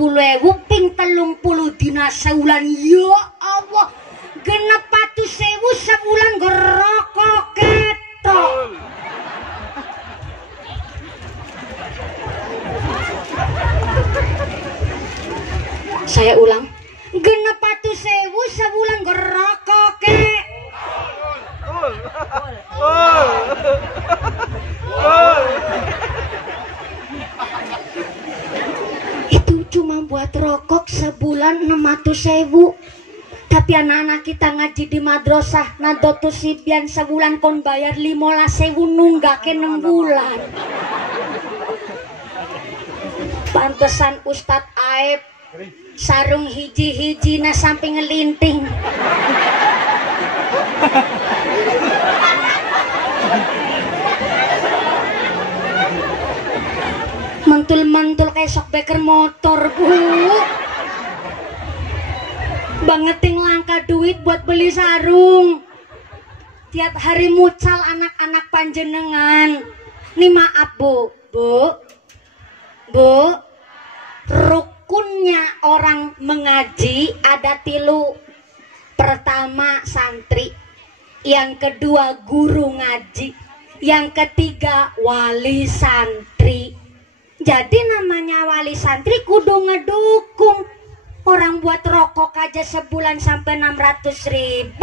ping 30 dina seulan. Ya Allah, 600.000 sebulan gerokok ketok. Saya ulang, 600.000 sebulan gerokok ketok. Itu cuma buat rokok sebulan 600.000. Tapi anak-anak kita ngaji di madrasah Nadotus Sibyan sebulan kon bayar 15.000 nunggake 6 bulan. Pantesan Ustadz Aib sarung hiji-hiji na sampai ngelinting. Mantul-mantul kayak sok beker motor, Bu. Bangeting langka duit buat beli sarung. Tiap hari mucal anak-anak panjenengan. Nih maaf, Bu. Bu, rukunnya orang mengaji ada 3. Pertama santri, yang kedua guru ngaji, yang ketiga wali santri. Jadi namanya wali santri kudu ngedukung. Orang buat rokok aja sebulan sampai 600.000.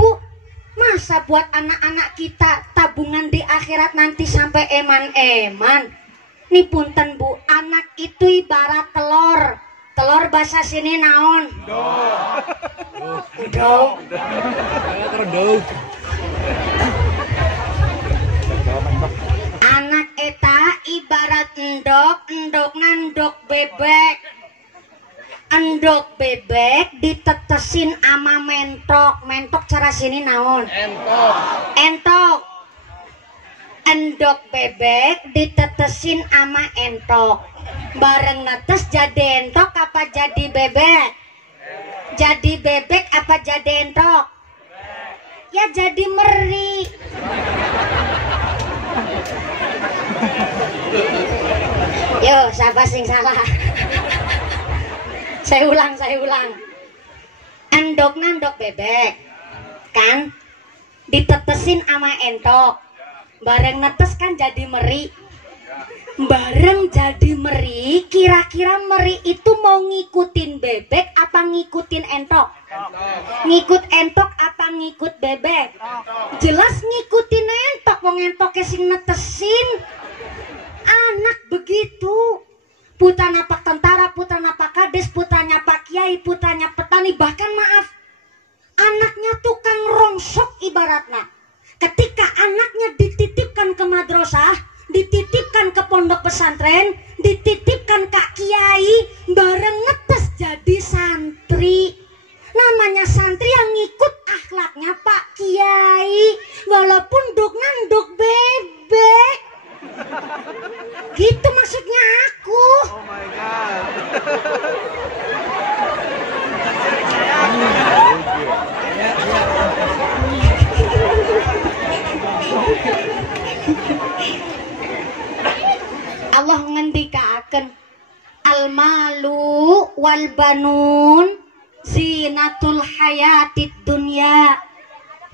Masa buat anak-anak kita tabungan di akhirat nanti sampai eman-eman. Nih punten Bu, anak itu ibarat telur. Telur bahasa sini naon? Dog. Anak eta ibarat endok nandok bebek. Endok bebek ditetesin ama mentok. Mentok cara sini naon? Entok. Endok bebek ditetesin ama entok. Bareng netes jadi entok apa jadi bebek? Jadi bebek apa jadi entok? Ya jadi meri. Yo, siapa sing salah? Saya ulang. Endok nandok bebek kan ditetesin ama entok. Bareng netes kan jadi meri. Bareng jadi meri, kira-kira meri itu mau ngikutin bebek apa ngikutin entok? Ngikut entok apa ngikut bebek? Jelas ngikutin entok, wong entoknya sing netesin. Anak begitu. Putranya pak tentara, putranya pak kades, putranya pak kiai, putranya petani, bahkan maaf, anaknya tukang rongsok ibaratnya. Ketika anaknya dititipkan ke madrasah, dititipkan ke pondok pesantren, dititipkan ke kiai, bareng netes jadi santri. Namanya santri yang ngikut akhlaknya Pak Kiai, walaupun duk nanduk bebek. Gitu maksudnya aku. Oh my god. Allah ngendikaaken al-malu wal banun zinatul hayatid dunya.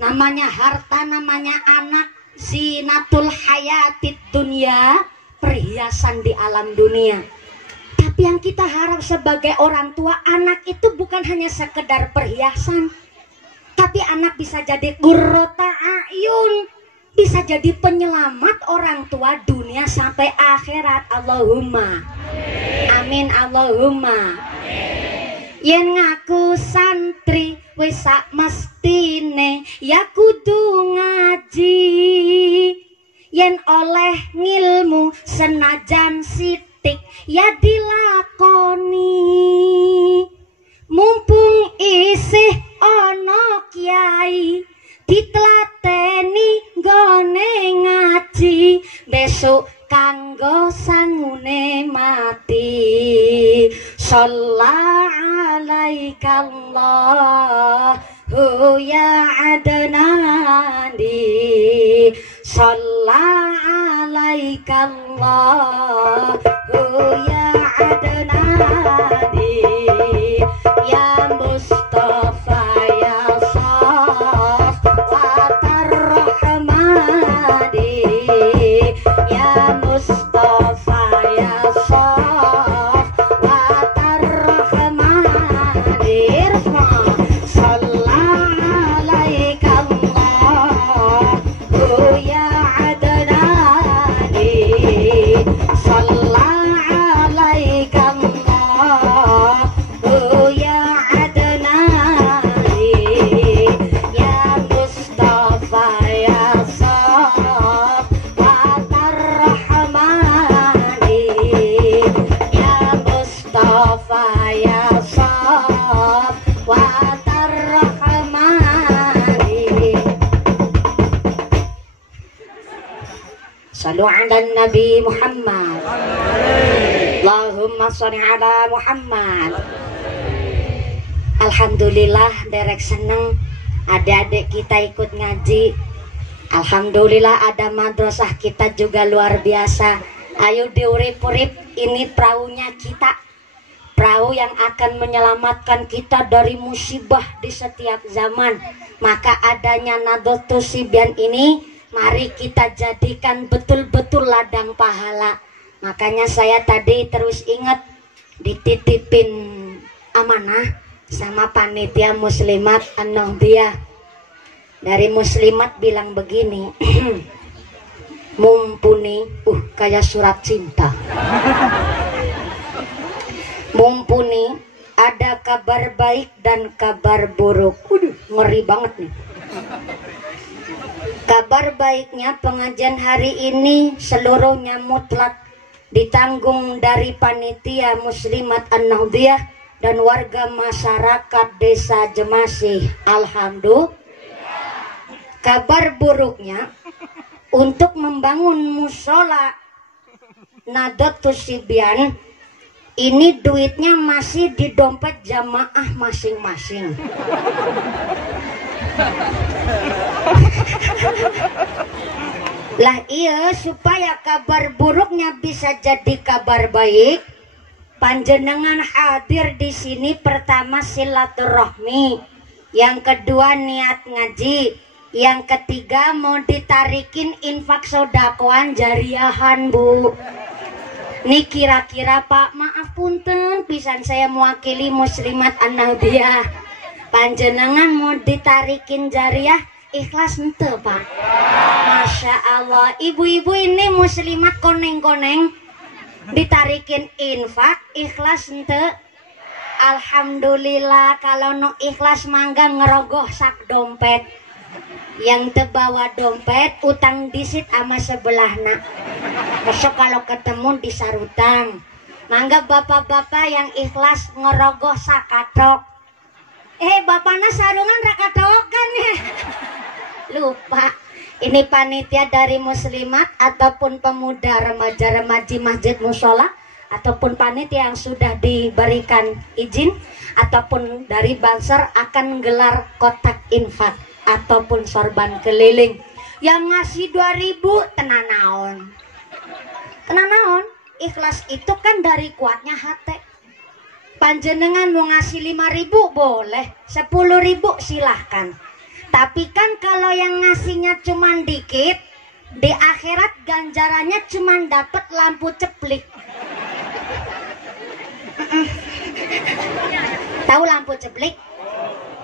Namanya harta, namanya anak, zinatul hayatid dunya, perhiasan di alam dunia. Tapi yang kita harap sebagai orang tua, anak itu bukan hanya sekedar perhiasan, tapi anak bisa jadi qurrata ayun, bisa jadi penyelamat orang tua dunia sampai akhirat. Allahumma amin, Allahumma. Yen ngaku santri wis sak mestine ya kudu ngaji. Yen oleh ngilmu senajan sitik ya dilakoni. Mumpung isih ana kiai ditlateni nggone ngaji, besok kanggo sangune mati. Sallallahu alaikallahu ya adnani, sallallahu alaikallahu ya adnani, ya Mustafa ya Safatar Rahmani, ya Mustafa ya Safatar Rahmani, sallallahu alaikallahu ya adnani, sallallahu alaikallahu ya adnani, ya Mustafa ya Safatar Rahmani, ya Mustafa ya Safatar Rahmani. Sallu ala Nabi Muhammad. Allahumma sholli ala Muhammad. Alhamdulillah derek seneng adik-adik kita ikut ngaji. Alhamdulillah ada madrasah kita juga luar biasa. Ayo diurip-urip, ini perahunya kita. Perahu yang akan menyelamatkan kita dari musibah di setiap zaman. Maka adanya Nahdlatus Sibyan ini, mari kita jadikan betul-betul ladang pahala. Makanya saya tadi terus ingat, dititipin amanah sama panitia Muslimat An-Nahdliyah. Dari Muslimat bilang begini, mumpuni, kayak surat cinta. Mumpuni ada kabar baik dan kabar buruk. Ngeri banget nih. Kabar baiknya pengajian hari ini seluruhnya mutlak ditanggung dari panitia Muslimat An-Nahdliyah dan warga masyarakat desa Jemasih. Alhamdulillah. Kabar buruknya, untuk membangun musola Nahdlatus Sibyan ini duitnya masih di dompet jamaah masing-masing. Lah iya, supaya kabar buruknya bisa jadi kabar baik, panjenengan hadir di sini pertama silaturahmi, yang kedua niat ngaji, yang ketiga mau ditarikin infak sodakoan jariahan, Bu. Nih kira-kira Pak, maaf punten pisan saya mewakili Muslimat An-Nahdliyah. Panjenengan mau ditarikin jariah ikhlas ente Pak? Masya Allah, ibu-ibu ini muslimat koneng-koneng ditarikin infak ikhlas ente? Alhamdulillah. Kalau no ikhlas mangga ngerogoh sak dompet. Yang terbawa dompet utang disit ama sebelahna. Besok kalau ketemu disarutang. Mangga bapak-bapak yang ikhlas ngerogoh sakatok. Bapaknya sarungan rakatok kan ya? Lupa. Ini panitia dari muslimat ataupun pemuda remaja-remaji masjid musola, ataupun panitia yang sudah diberikan izin, ataupun dari Banser akan gelar kotak infak ataupun sorban keliling. Yang ngasih 2000 tenanaon. Tenanaon, ikhlas itu kan dari kuatnya hati. Panjenengan mau ngasih 5.000 boleh, 10.000 silahkan. Tapi kan kalau yang ngasihnya cuman dikit, di akhirat ganjarannya cuman dapat lampu ceplik. Tahu lampu ceplik?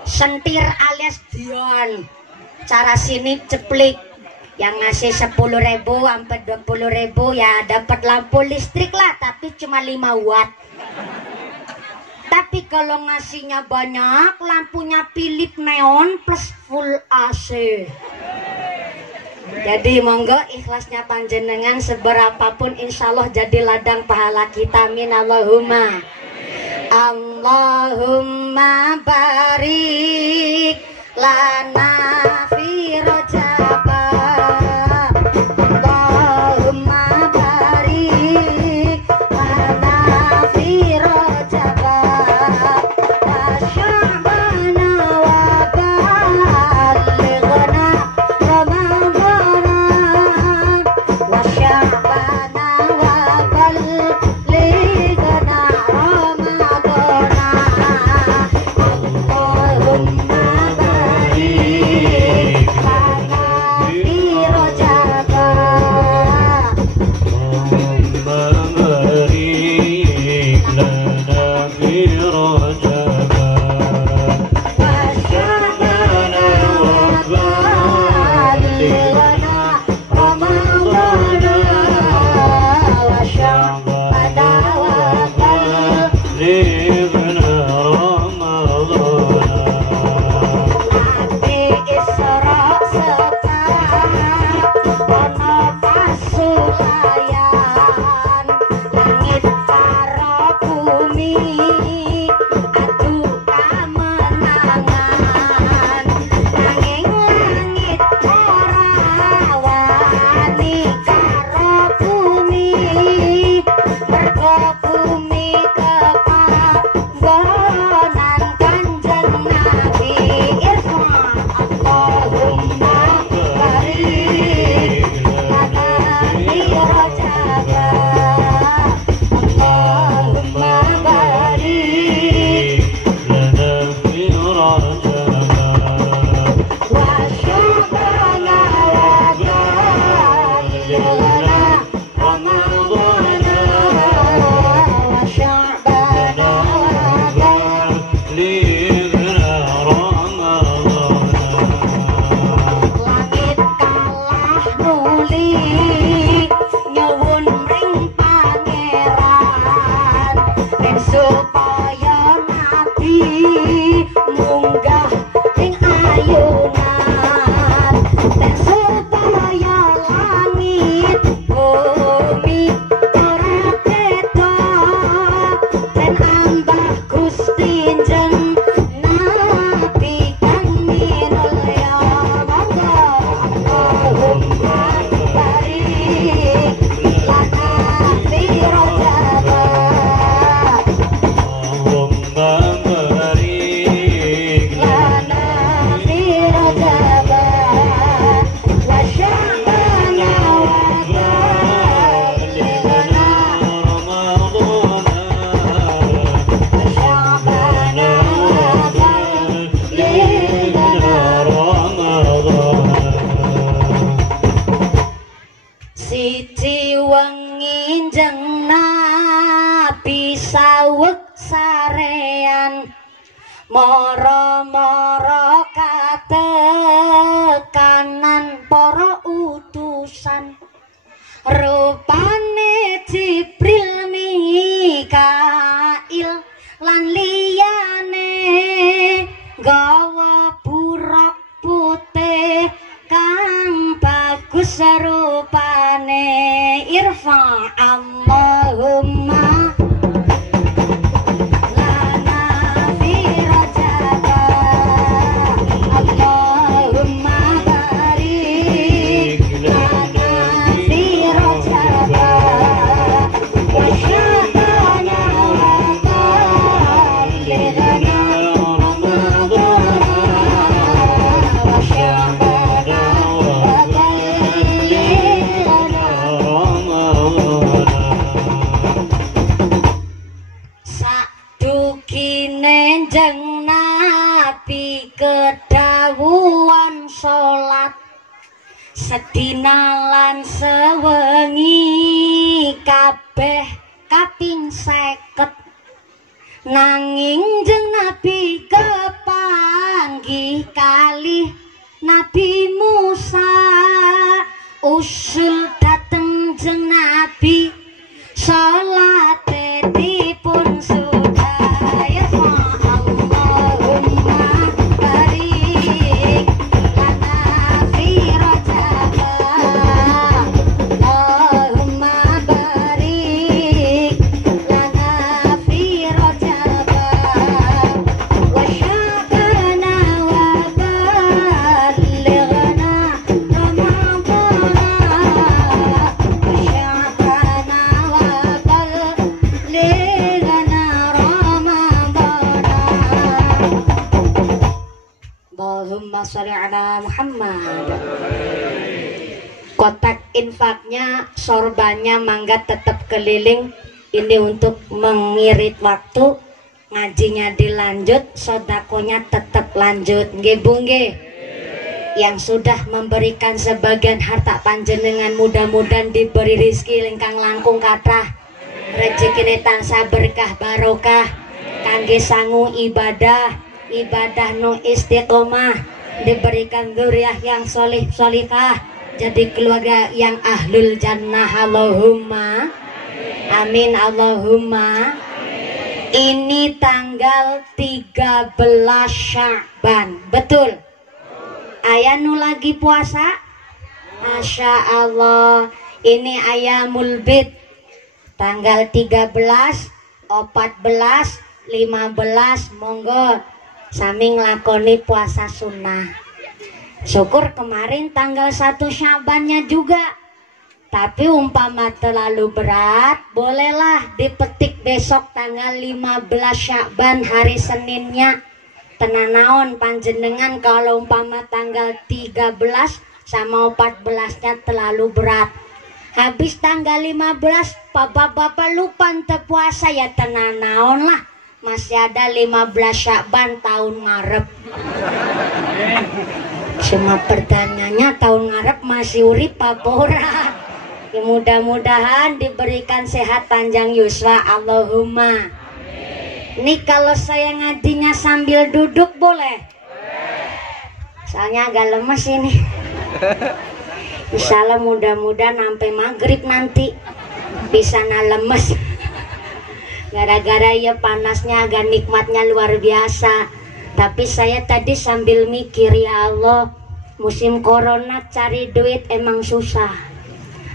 Sentir alias dion. Cara sini ceplik. Yang ngasih 10.000 sampai 20.000 ya dapat lampu listrik lah, tapi cuma 5 watt. Tapi kalau ngasihnya banyak, lampunya Philips neon plus full AC. Jadi monggo ikhlasnya panjenengan seberapapun insya Allah jadi ladang pahala kita. Amin Allahumma. Allahumma barik lana fi Rajab. Allahumma barik lana fi Rajab. Wa Sya'bana wa balighna Ramadana. Wa Sya'bana wa balighna Ramadana. Allahumma barik wengi jeng Nabi saweg sarean moro-moro katekanan para utusan rupane Jibril Mikail lan liyane gawa buruk putih kang bagus rupane irfa Allahumma lana fi rajaba Allahumma barik lana fi rajaba wa syabana wa ballighna jeng Nabi kedawuhan salat sedina lan sewengi kabeh kaping 50 nanging jeng Nabi kepanggih kalih Nabi Musa usul dateng jeng Nabi salate dipun sholli ala Muhammad. Kotak infaknya, sorbannya mangga tetap keliling. Ini untuk mengirit waktu, ngajinya dilanjut, sodakonya tetap lanjut. Nggih Bu nggih. Yang sudah memberikan sebagian harta panjenengan mudah-mudahan diberi rizki lingkang langkung kathah. Rezekine tansah berkah barokah kangge sangu ibadah nu istiqomah, diberikan dzurriyyah yang solih solihah, jadi keluarga yang ahlul jannah. Allahumma amin. Allahumma. Ini tanggal 13 Sya'ban, betul? Aya nu lagi puasa? Masya Allah. Ini ayamul bid, tanggal 13, 14, 15, monggo sami nglakoni puasa sunnah. Syukur kemarin tanggal 1 Syabannya juga. Tapi umpama terlalu berat, bolehlah dipetik besok tanggal 15 Sya'ban hari Seninnya. Tenanaon panjenengan kalau umpama tanggal 13 sama 14-nya terlalu berat. Habis tanggal 15 bapak-bapak lupa ente puasa, ya tenanaon lah. Masih ada 15 Sya'ban tahun ngarep. Cuma pertanyaannya tahun ngarep masih urip apa ora? Ya, mudah-mudahan diberikan sehat panjang yuswa. Allahumma. Ini kalau saya ngajinya sambil duduk boleh? Soalnya agak lemes ini. Insyaallah mudah-mudahan sampai maghrib nanti bisa lemes. Gara-gara ya panasnya agak nikmatnya luar biasa. Tapi saya tadi sambil mikir, ya Allah, musim corona cari duit emang susah.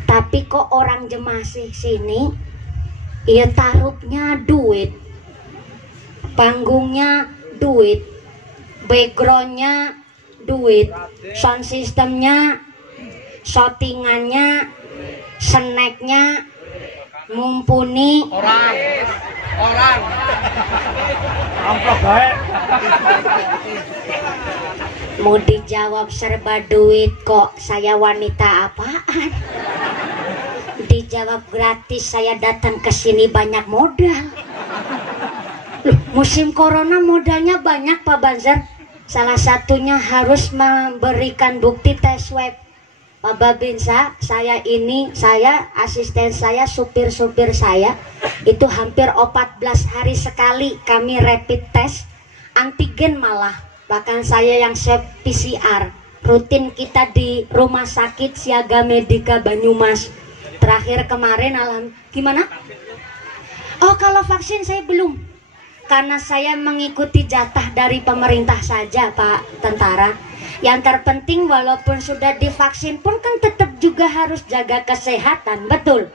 Tapi kok orang jemaah sini, ya tarupnya duit, panggungnya duit, backgroundnya duit, sound systemnya, shootingannya, snacknya, mumpuni orang amplop baik. Mau dijawab serba duit, kok saya wanita apaan? Dijawab gratis, saya datang ke sini banyak modal. Loh, musim corona modalnya banyak Pak Banzer. Salah satunya harus memberikan bukti tes swab. Pak Babinsa, saya asisten saya, supir-supir saya itu hampir 14 hari sekali kami rapid test, antigen malah. Bahkan saya yang swab PCR rutin kita di Rumah Sakit Siaga Medika Banyumas. Terakhir kemarin gimana? Oh, kalau vaksin saya belum. Karena saya mengikuti jatah dari pemerintah saja, Pak Tentara. Yang terpenting walaupun sudah divaksin pun kan tetap juga harus jaga kesehatan, betul?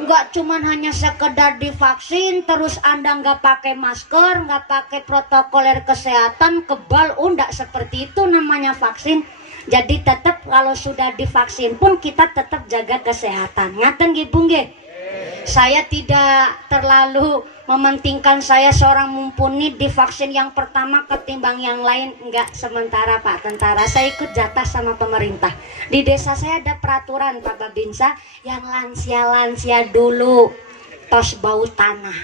Nggak cuman hanya sekedar divaksin terus Anda nggak pakai masker, nggak pakai protokoler kesehatan, kebal, nggak seperti itu namanya vaksin. Jadi tetap kalau sudah divaksin pun kita tetap jaga kesehatan. Ngaten nggih Bu nggih? Saya tidak terlalu mementingkan saya seorang mumpuni divaksin yang pertama ketimbang yang lain, enggak. Sementara Pak Tentara saya ikut jatah sama pemerintah. Di desa saya ada peraturan Pak Babinsa, yang lansia-lansia dulu tos bau tanah,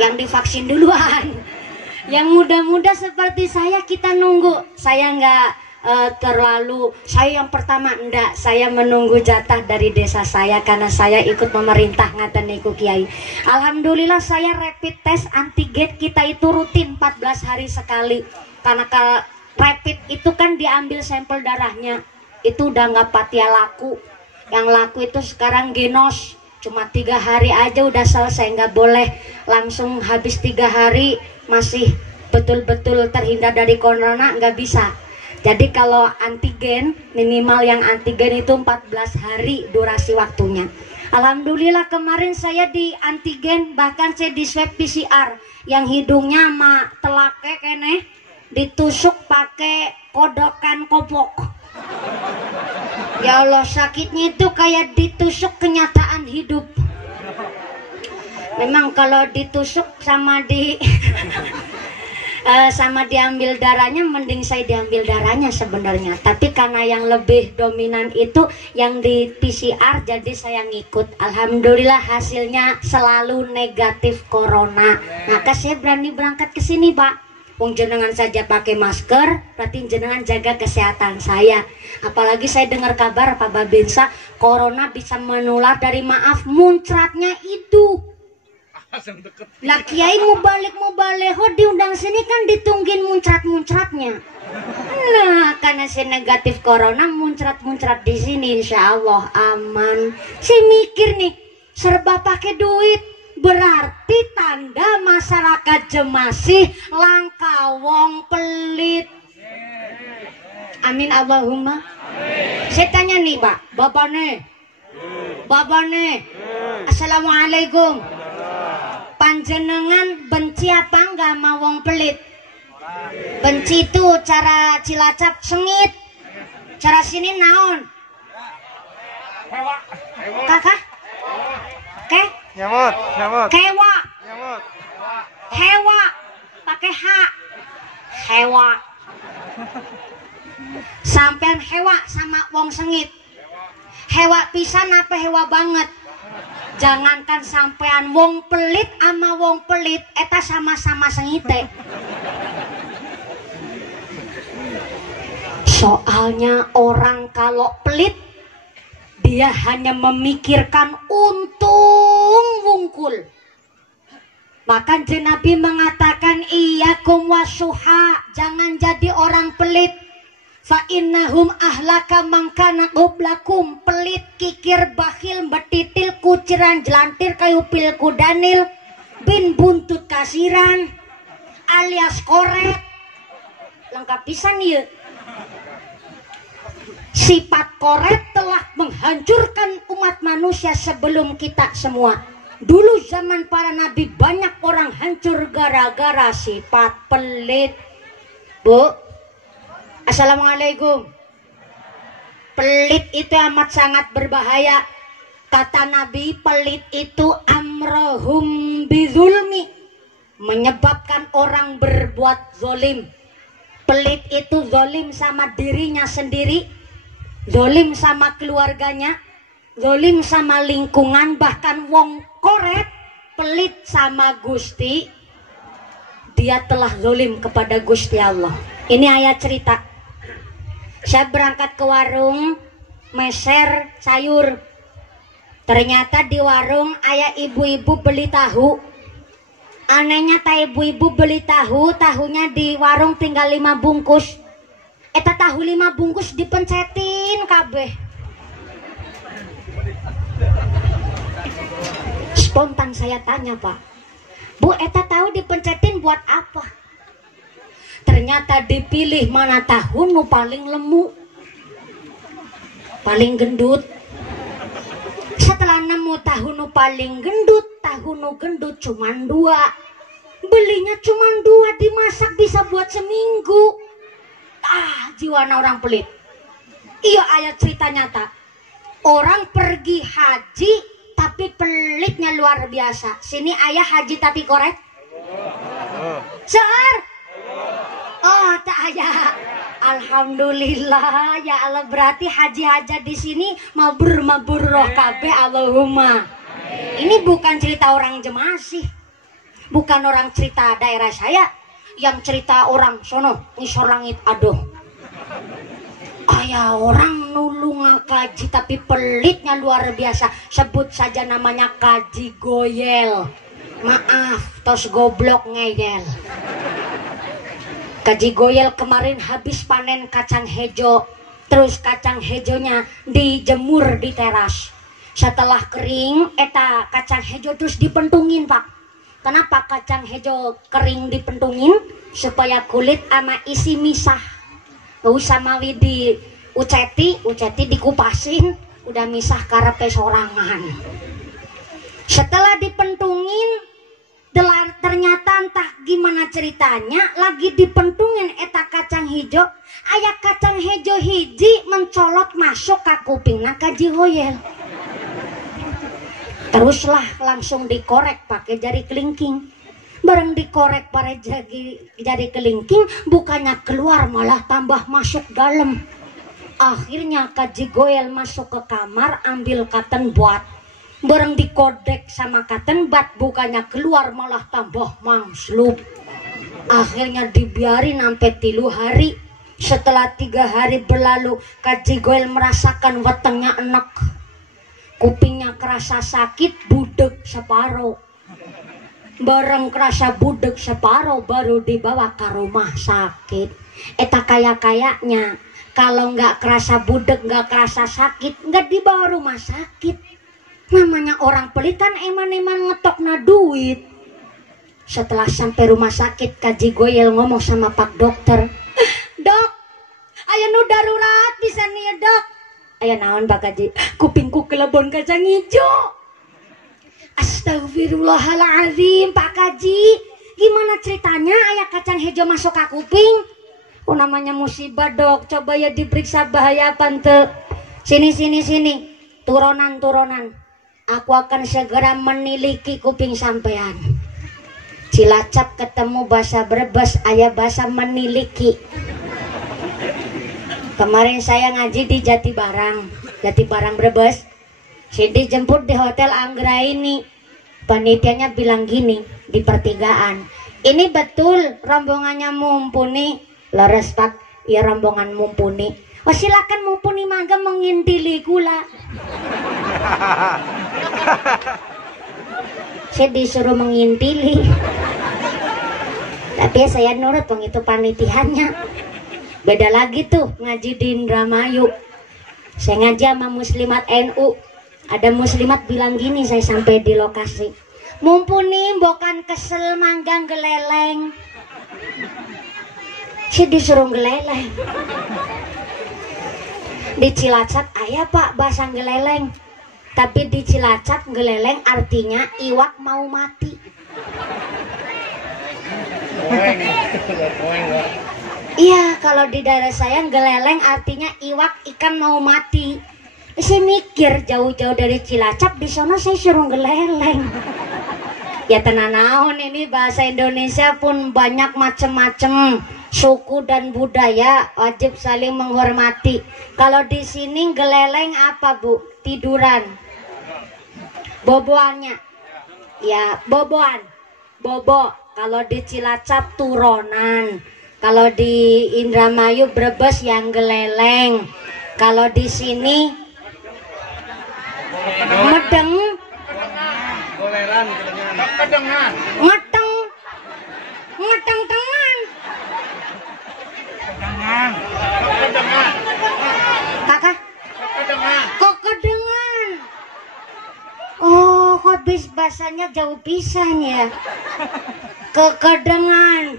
yang divaksin duluan. Yang muda-muda seperti saya kita nunggu. Saya enggak terlalu, saya yang pertama enggak, saya menunggu jatah dari desa saya karena saya ikut pemerintah ngaten niku Kiai. Alhamdulillah saya rapid test antigen kita itu rutin 14 hari sekali. Karena rapid itu kan diambil sampel darahnya, itu udah nggak patia laku. Yang laku itu sekarang genos, cuma 3 hari aja udah selesai, nggak boleh langsung habis 3 hari masih betul-betul terhindar dari corona, nggak bisa. Jadi kalau antigen, minimal yang antigen itu 14 hari durasi waktunya. Alhamdulillah kemarin saya di antigen, bahkan saya di swab PCR. Yang hidungnya sama telake kene ditusuk pakai kodokan kopok. Ya Allah, sakitnya itu kayak ditusuk kenyataan hidup. Memang kalau ditusuk sama sama diambil darahnya, mending saya diambil darahnya sebenarnya. Tapi karena yang lebih dominan itu yang di PCR, jadi saya ngikut. Alhamdulillah hasilnya selalu negatif corona. Maka saya berani berangkat ke sini, Pak. Wong jenengan saja pakai masker, berarti jenengan jaga kesehatan saya. Apalagi saya dengar kabar Pak Babinsa, corona bisa menular dari muncratnya itu. Lah Kiai mau balik diundang sini kan ditunggin muncrat-muncratnya. Nah, karena saya negatif corona, muncrat-muncrat di sini insya Allah aman. Saya mikir nih, serba pakai duit, berarti tanda masyarakat jemasih langka wong pelit. Amin Allahumma. Saya tanya nih Pak, Babane, Assalamualaikum. Panjenengan benci apa enggak sama wong pelit? Benci itu cara Cilacap sengit, cara sini naon? Kakak? Nyamot. Kewa. Nyamot. Hewa. Pakai H. Hewa. Sampean hewa sama wong sengit. Hewa pisan apa hewa banget? Jangankan sampean wong pelit ama wong pelit, eta sama-sama sengite. Soalnya orang kalau pelit, dia hanya memikirkan untung wungkul. Maka Nabi mengatakan, iyyakum wasuha, jangan jadi orang pelit. Fa innahum ahlaka mangkana qablakum, pelit, kikir, bakhil, betitil, kuciran, jelantir, kayu pil, kudanil, bin buntut kasiran, alias korek. Lengkap pisan ya. Sifat korek telah menghancurkan umat manusia sebelum kita semua. Dulu zaman para nabi banyak orang hancur gara-gara sifat pelit. Bu, Assalamualaikum. Pelit itu amat sangat berbahaya. Kata Nabi, pelit itu amrohum bizulmi, menyebabkan orang berbuat zolim. Pelit itu zolim sama dirinya sendiri, zolim sama keluarganya, zolim sama lingkungan. Bahkan wong korek pelit sama Gusti, dia telah zolim kepada Gusti Allah. Ini ayat cerita. Saya berangkat ke warung, meser sayur. Ternyata di warung aya ibu-ibu beli tahu. Anehnya ta ibu-ibu beli tahu, tahunya di warung tinggal 5 bungkus. Eta tahu 5 bungkus dipencetin kabeh. Spontan saya tanya, Pak, Bu, eta tahu dipencetin buat apa? Ternyata dipilih mana tahu nu paling lemu, paling gendut. Setelah nemu tahu nu paling gendut, tahu nu gendut cuman 2. Belinya cuman 2, dimasak bisa buat seminggu. Jiwana orang pelit. Iya, ayat cerita nyata. Orang pergi haji tapi pelitnya luar biasa. Sini ayah haji tapi korek. Seur. Oh, tak ayah. Alhamdulillah ya Allah, berarti haji-haja di sini mabur roh kabeh Allahumma. Ini bukan cerita orang Jemaah sih. Bukan orang cerita daerah saya, yang cerita orang sono ngisor langit. Aduh, ayah orang nulung kaji tapi pelitnya luar biasa. Sebut saja namanya Kaji Goyel. Maaf, tos goblok ngeyel. Kaji Goyel kemarin habis panen kacang hejo. Terus kacang hejonya dijemur di teras. Setelah kering, eta kacang hejo terus dipentungin, Pak. Kenapa kacang hijau kering dipentungin? Supaya kulit sama isi misah. Gak usah mawi di uceti dikupasin, udah misah karepe sorangan. Setelah dipentungin, ternyata entah gimana ceritanya, lagi dipentungin eta kacang hijau, aya kacang hijau hiji mencolot masuk ke kupingna Kaji Goyel. Teruslah langsung dikorek pakai jari kelingking. Bareng dikorek pakai jari kelingking, bukannya keluar malah tambah masuk dalam. Akhirnya Kaji Goyel masuk ke kamar ambil cotton bud. Bareng dikodek sama cotton bud, bukannya keluar malah tambah mangslup. Akhirnya dibiarin sampai 3 hari. Setelah 3 hari berlalu, Kaji Goyel merasakan wetengnya enak. Kupingnya kerasa sakit, budek separuh. Bareng kerasa budek separuh, baru dibawa ke rumah sakit. Eta kayaknya kalau nggak kerasa budek, nggak kerasa sakit, nggak dibawa rumah sakit. Namanya orang pelit kan eman-eman ngetokna duit. Setelah sampai rumah sakit, Kaji Goyel ngomong sama Pak Dokter, "Dok, aya nu darurat bisa nih ya, Dok." "Aya naon Pak Kaji?" "Kupingku kelebon kacang hijau." Astagfirullahaladzim, Pak Kaji, gimana ceritanya ayah kacang hijau masuk ke kuping? Oh, namanya musibah, Dok. Coba ya diperiksa bahaya apa ente. Sini. Turunan. Aku akan segera meniliki kuping sampean. Cilacap ketemu bahasa Brebes, ayah bahasa meniliki. Kemarin saya ngaji di Jati Barang Brebes. Saya dijemput di Hotel Anggraini. Panitianya bilang gini di pertigaan, "Ini betul rombongannya Mumpuni?" "Leres Pak, ya rombongan Mumpuni." "Oh, silakan Mumpuni mangga mengintili gula." Saya disuruh mengintili. Tapi saya nurut, dong, itu panitiannya. Beda lagi tuh ngaji di Indramayu. Saya ngaji sama muslimat NU. Ada muslimat bilang gini, saya sampai di lokasi, "Mumpuni bokan kesel manggang geleleng." Saya disuruh geleleng. Di Cilacap ayah Pak bahasa geleleng. Tapi di Cilacap geleleng artinya iwak mau mati. Iya, kalau di daerah saya geleleng artinya iwak ikan mau mati. Saya mikir jauh-jauh dari Cilacap, di sana saya suruh geleleng. Ya tenan naon, ini bahasa Indonesia pun banyak macem-macem suku dan budaya, wajib saling menghormati. Kalau di sini geleleng apa Bu? Tiduran. Boboannya? Ya boboan. Bobo. Kalau di Cilacap turonan. Kalau di Indramayu Brebes yang geleleng. Kalau di sini Medeng. Goleran Kedengan. Ngeteng. Ngeteng tengan. Kedengan. Kakak. Kedengan. Kok kedengan? Oh, kok bis bahasanya jauh pisan ya. Kekedengan.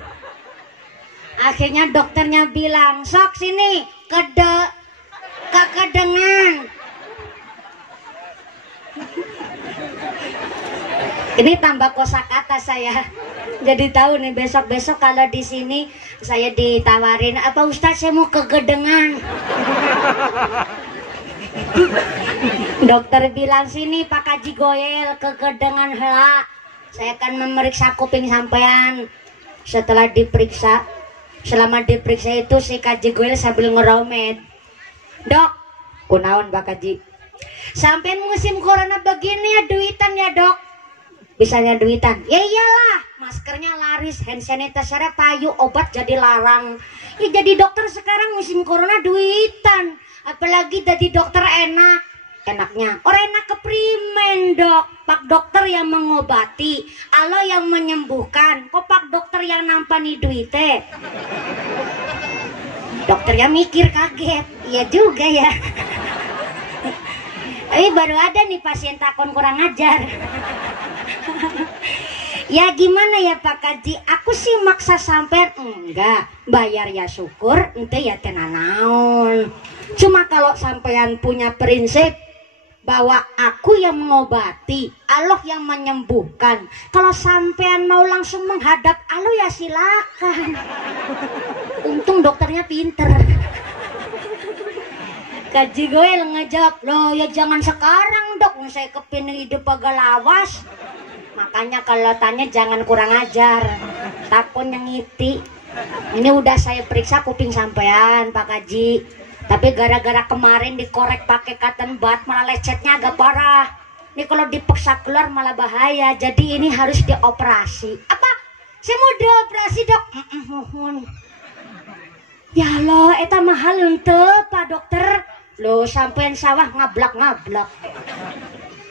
Akhirnya dokternya bilang, sok sini, kekedengan. Ini tambah kosakata saya. Jadi tahu nih besok-besok kalau di sini saya ditawarin, apa Ustaz saya mau kegedengan. Dokter bilang sini Pak Haji Goyel kegedengan hela. Saya akan memeriksa kuping sampean. Setelah diperiksa, selama diperiksa itu si Haji Goyel sambil ngeromet. Dok, kunaon Pak Haji? Sampean musim corona begini ya duitan ya dok. Bisanya duitan. Ya iyalah, maskernya laris, hand sanitizer payu, obat jadi larang. Ya jadi dokter sekarang musim corona duitan. Apalagi jadi dokter enak. Enaknya orang enak keprimen dok. Pak dokter yang mengobati, Allah yang menyembuhkan. Kok pak dokter yang nampani duite? Dokternya mikir kaget. Iya juga ya. Tapi baru ada nih pasien takon kurang ajar. Ya gimana ya Pak Haji, aku sih maksa sampean enggak, bayar ya syukur, ente ya tenanaon. Cuma kalau sampean punya prinsip bahwa aku yang mengobati, Allah yang menyembuhkan, kalau sampean mau langsung menghadap Allah ya silakan. Untung dokternya pinter. Haji Goyel ngejawab, loh ya jangan sekarang dok, saya kepingin hidup agak lawas. Makanya kalau tanya jangan kurang ajar, takut nyengiti. Ini udah saya periksa kuping sampean Pak Haji, tapi gara-gara kemarin dikorek pakai cotton bud malah lecetnya agak parah. Ini kalau dipaksa keluar malah bahaya, jadi ini harus dioperasi. Apa? Saya mau dioperasi dok? Mohon. Ya Allah, eta mahal ente Pak dokter. Loh sampean sawah ngablak-ngablak.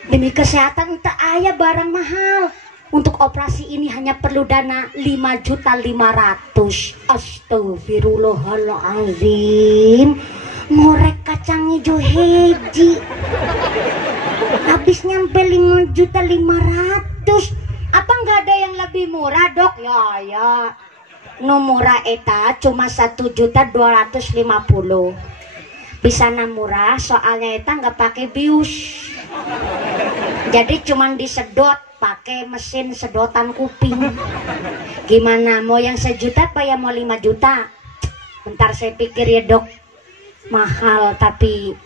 Demi kesehatan ente aya barang mahal. Untuk operasi ini hanya perlu dana 5.500.000. Astagfirullahaladzim. Ngorek kacang hijau heji. Habis nyampe 5.500.000. Apa nggak ada yang lebih murah dok? Ya. No murah eta cuma 1.250.000. Bisa murah soalnya eta nggak pakai bius. Jadi cuman disedot pakai mesin sedotan kuping. Gimana mau yang 1 juta apa ya mau 5 juta? Bentar saya pikir ya dok, mahal tapi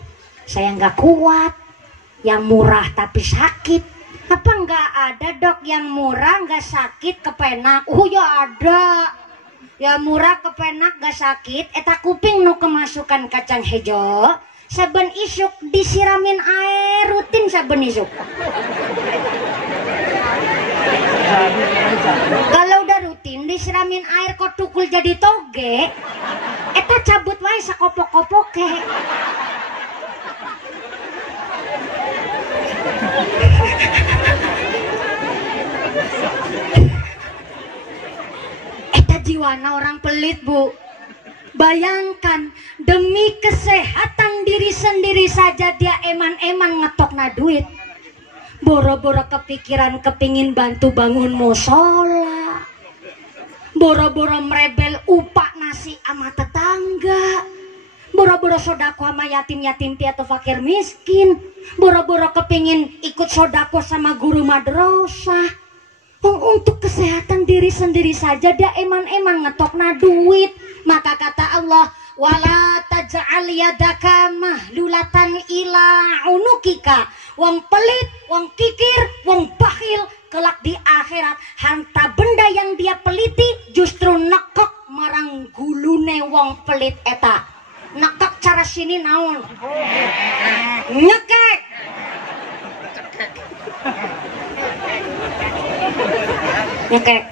saya nggak kuat. Yang murah tapi sakit. Apa nggak ada dok yang murah nggak sakit kepenak? Ya ada. Ya murah kepenak gak sakit. Eta kuping nu kemasukan kacang hijau. Saben isuk disiramin air rutin saben isuk. Kalau udah rutin disiramin air kok tukul jadi toge, eta cabut wae sakopok-kopoke. Jiwana orang pelit bu. Bayangkan demi kesehatan diri sendiri saja dia eman-eman ngetokna duit. Boro-boro kepikiran kepingin bantu bangun musola, boro-boro merebel upak nasi sama tetangga, boro-boro sodako sama yatim-yatim piatu fakir miskin, boro-boro kepingin ikut sodako sama guru madrasah. Untuk kesehatan diri sendiri saja dia eman-eman ngetokna duit. Maka kata Allah, wala taj'al yadaka mahlulatan ila unukika. Wong pelit, wong kikir, wong bakhil kelak di akhirat hanta benda yang dia peliti justru nekek marang gulune wong pelit eta. Nekek cara sini naon? Nyekek. Nyekek.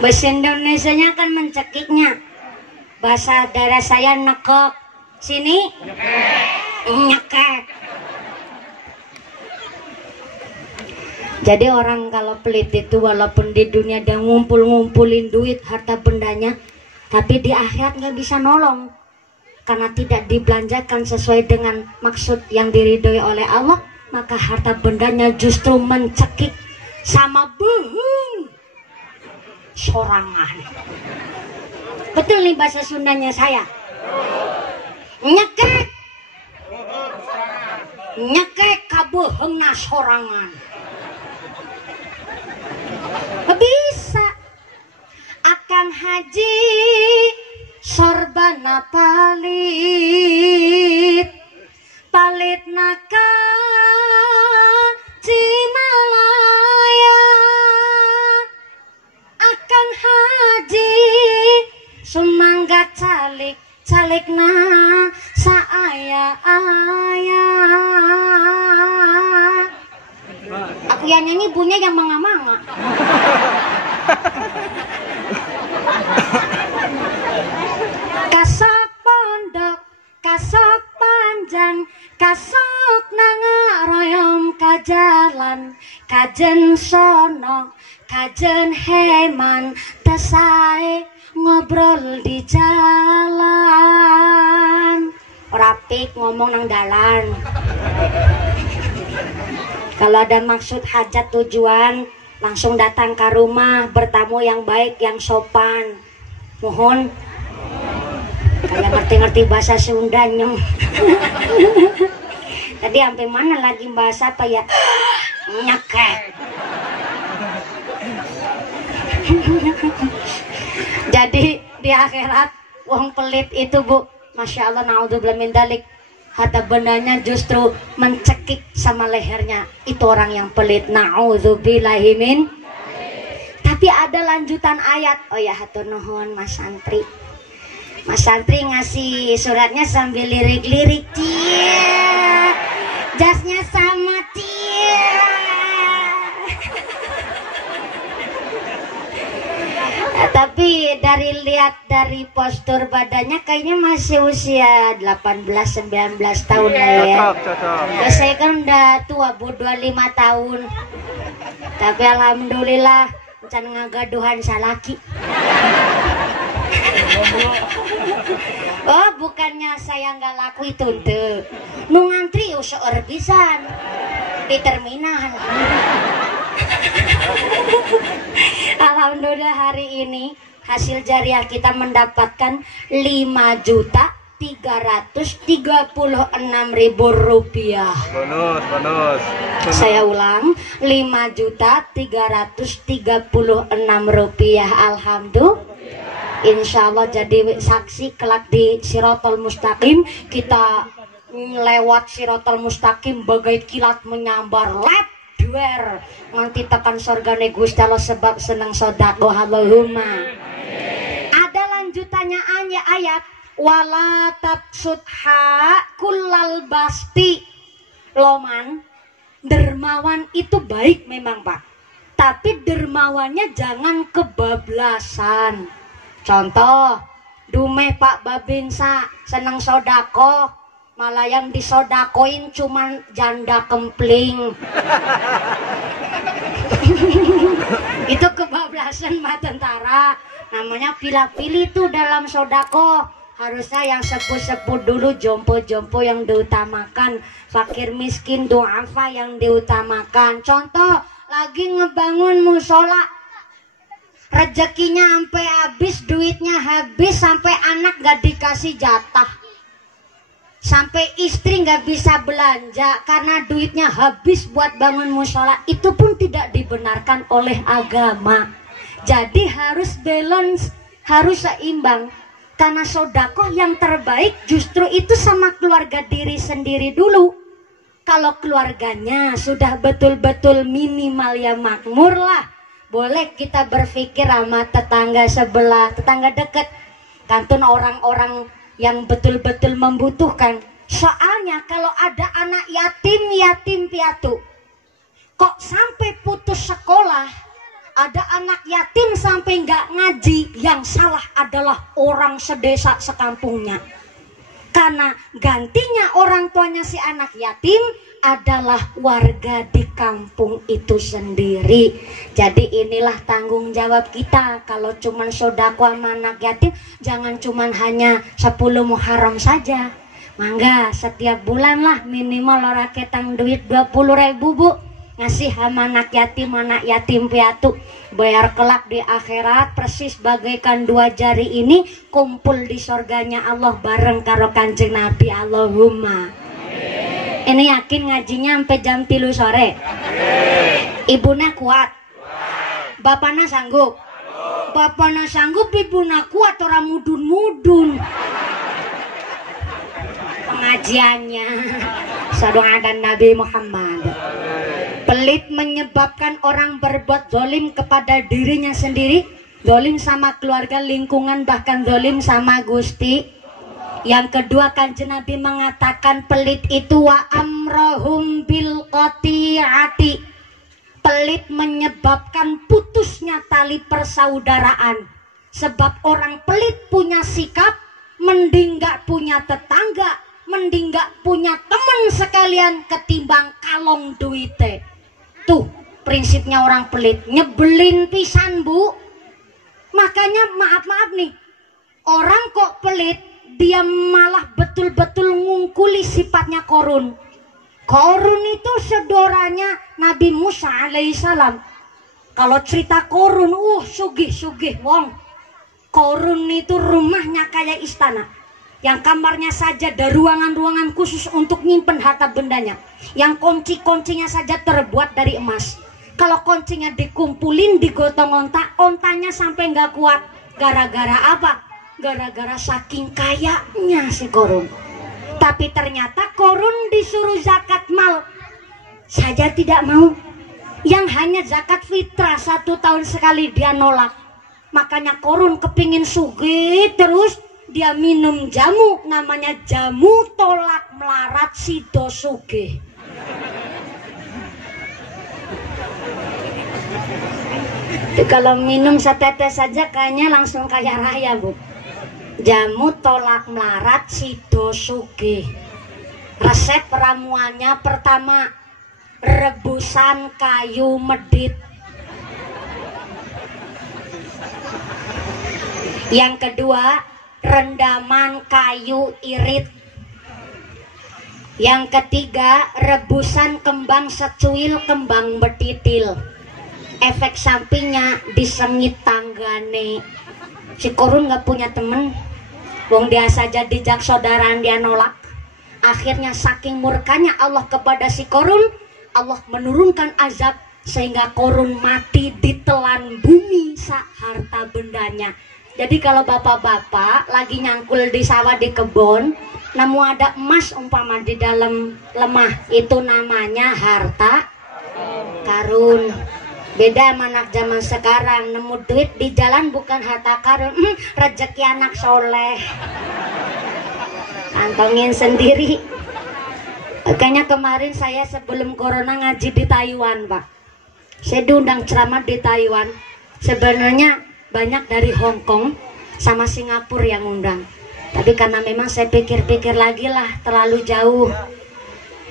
Bahasa Indonesianya kan mencekiknya. Bahasa daerah saya nekek. Sini. Nyekek. Jadi orang kalau pelit itu walaupun di dunia dia ngumpulin duit harta bendanya, tapi di akhirat nggak bisa nolong karena tidak dibelanjakan sesuai dengan maksud yang diridhoi oleh Allah, maka harta bendanya justru mencekik sama buhung sorangan. Betul nih bahasa Sundanya saya. Nyekek. Nyekek kabuheungna sorangan. Bisa akan haji sorbana palit naka Cimalaya akan haji sumangga calikna saaya aku yang nyanyi bunyinya yang manga-manga. Kasok pondok, kasok panjang, kasok nangaroyom kajalan, kajen sono, kajen heman, tesae ngobrol di jalan. Rapik ngomong nang dalan. Kalau ada maksud hajat tujuan, langsung datang ke rumah, bertamu yang baik, yang sopan. Mohon kayak ngerti-ngerti bahasa Sunda nyong. Tadi sampai mana lagi bahasa apa ya? Nyekek. Jadi di akhirat wong pelit itu Bu, Masya Allah, naudzubillah min dzalik, harta bendanya justru mencekik sama lehernya. Itu orang yang pelit, naudzubillahi min. Tapi ada lanjutan ayat. Oh ya, hatur nuhun Mas Santri. Mas Santri ngasih suratnya sambil lirik-lirik. Cia, jasnya sama cia. Tapi lihat dari postur badannya kayaknya masih usia 18-19 tahun ya. Ya saya kan udah tua Bu, 25 tahun. Tapi alhamdulillah can ngagaduhan salaki. Oh, bukannya saya nggak laku itu tuh. Nu ngantri seueur pisan di terminal. Alhamdulillah hari ini hasil jariah kita mendapatkan 5.336.000 rupiah. Bonus. Saya ulang, 5.336.000 rupiah. Alhamdulillah. Insya Allah jadi saksi kelak di Sirotol Mustaqim. Kita lewat Sirotol Mustaqim bagai kilat menyambar lep duer nganti tekan sorgane Gusti Allah sebab senang sodako. Allahumma. Ada lanjutannya ayat wala tabsutha kullal basti. Loman, dermawan itu baik memang Pak, tapi dermawannya jangan kebablasan. Contoh, dumeh Pak Babinsa seneng sodako, malah yang disodakoin cuman janda kempling. Itu kebablasan Pak Tentara. Namanya pilih-pilih tuh dalam sodako. Harusnya yang sepuh-sepuh dulu, jompo-jompo yang diutamakan, fakir miskin duafa yang diutamakan. Contoh, lagi ngebangun musola, rezekinya sampai habis, duitnya habis, sampai anak gak dikasih jatah, sampai istri gak bisa belanja karena duitnya habis buat bangun musola. Itu pun tidak dibenarkan oleh agama. Jadi harus balance, harus seimbang. Karena sodakoh yang terbaik justru itu sama keluarga diri sendiri dulu. Kalau keluarganya sudah betul-betul minimal ya makmur lah, boleh kita berpikir sama tetangga sebelah, tetangga dekat, kantun orang-orang yang betul-betul membutuhkan. Soalnya kalau ada anak yatim piatu, kok sampai putus sekolah, ada anak yatim sampai nggak ngaji, yang salah adalah orang sedesa sekampungnya. Karena gantinya orang tuanya si anak yatim adalah warga di kampung itu sendiri. Jadi inilah tanggung jawab kita. Kalau cuman sodako sama anak yatim, jangan cuman hanya 10 Muharram saja. Mangga setiap bulan lah minimal ora ketang duit 20.000 bu, ngasih sama anak yatim piatu, bayar kelak di akhirat persis bagaikan 2 jari ini kumpul di surganya Allah bareng karo Kanjeng Nabi. Allahumma. Ini yakin ngajinya sampai jam 3 sore. Ibuna kuat, bapaknya sanggup. Bapaknya sanggup, ibuna kuat, orang mudun-mudun pengajiannya. Sadung ada Nabi Muhammad. Pelit menyebabkan orang berbuat zalim kepada dirinya sendiri, zalim sama keluarga, lingkungan, bahkan zalim sama Gusti. Yang kedua, Kanjeng Nabi mengatakan pelit itu wa amrohum bil qati'ati. Pelit menyebabkan putusnya tali persaudaraan. Sebab orang pelit punya sikap mending gak punya tetangga, mending gak punya temen sekalian ketimbang kalong duite. Tuh prinsipnya orang pelit, nyebelin pisan bu. Makanya maaf nih, orang kok pelit dia malah betul-betul ngungkuli sifatnya Korun. Korun itu saudaranya Nabi Musa alaihissalam. Kalau cerita Korun, sugih wong. Korun itu rumahnya kayak istana, yang kamarnya saja ada ruangan-ruangan khusus untuk nyimpen harta bendanya, yang kunci-kuncinya saja terbuat dari emas. Kalau kuncinya dikumpulin digotong ontanya sampai nggak kuat. Gara-gara apa? Gara-gara saking kayanya si Korun. Tapi ternyata Korun disuruh zakat mal saja tidak mau. Yang hanya zakat fitrah 1 tahun sekali dia nolak. Makanya Korun kepingin sugih terus, dia minum jamu namanya jamu tolak melarat sido sugih. Kalau minum setetes saja kayaknya langsung kaya raya bu. Jamu tolak melarat sido sugih. Resep ramuannya pertama, rebusan kayu medit. Yang kedua, rendaman kayu irit. Yang ketiga, rebusan kembang secuil, kembang betitil. Efek sampingnya disengit tanggane. Si Korun gak punya temen, wong dia saja dijak saudaraan dia nolak. Akhirnya saking murkanya Allah kepada si Korun, Allah menurunkan azab sehingga Korun mati ditelan bumi sak harta bendanya. Jadi kalau bapak-bapak lagi nyangkul di sawah di kebun, nemu ada emas umpama di dalam lemah, itu namanya harta karun. Beda sama anak zaman sekarang, nemu duit di jalan bukan harta karun, rezeki anak soleh, kantongin sendiri. Kayaknya kemarin saya sebelum corona ngaji di Taiwan pak, saya diundang ceramah di Taiwan. Sebenarnya banyak dari Hong Kong sama Singapura yang undang, tapi karena memang saya pikir-pikir lagi lah, terlalu jauh.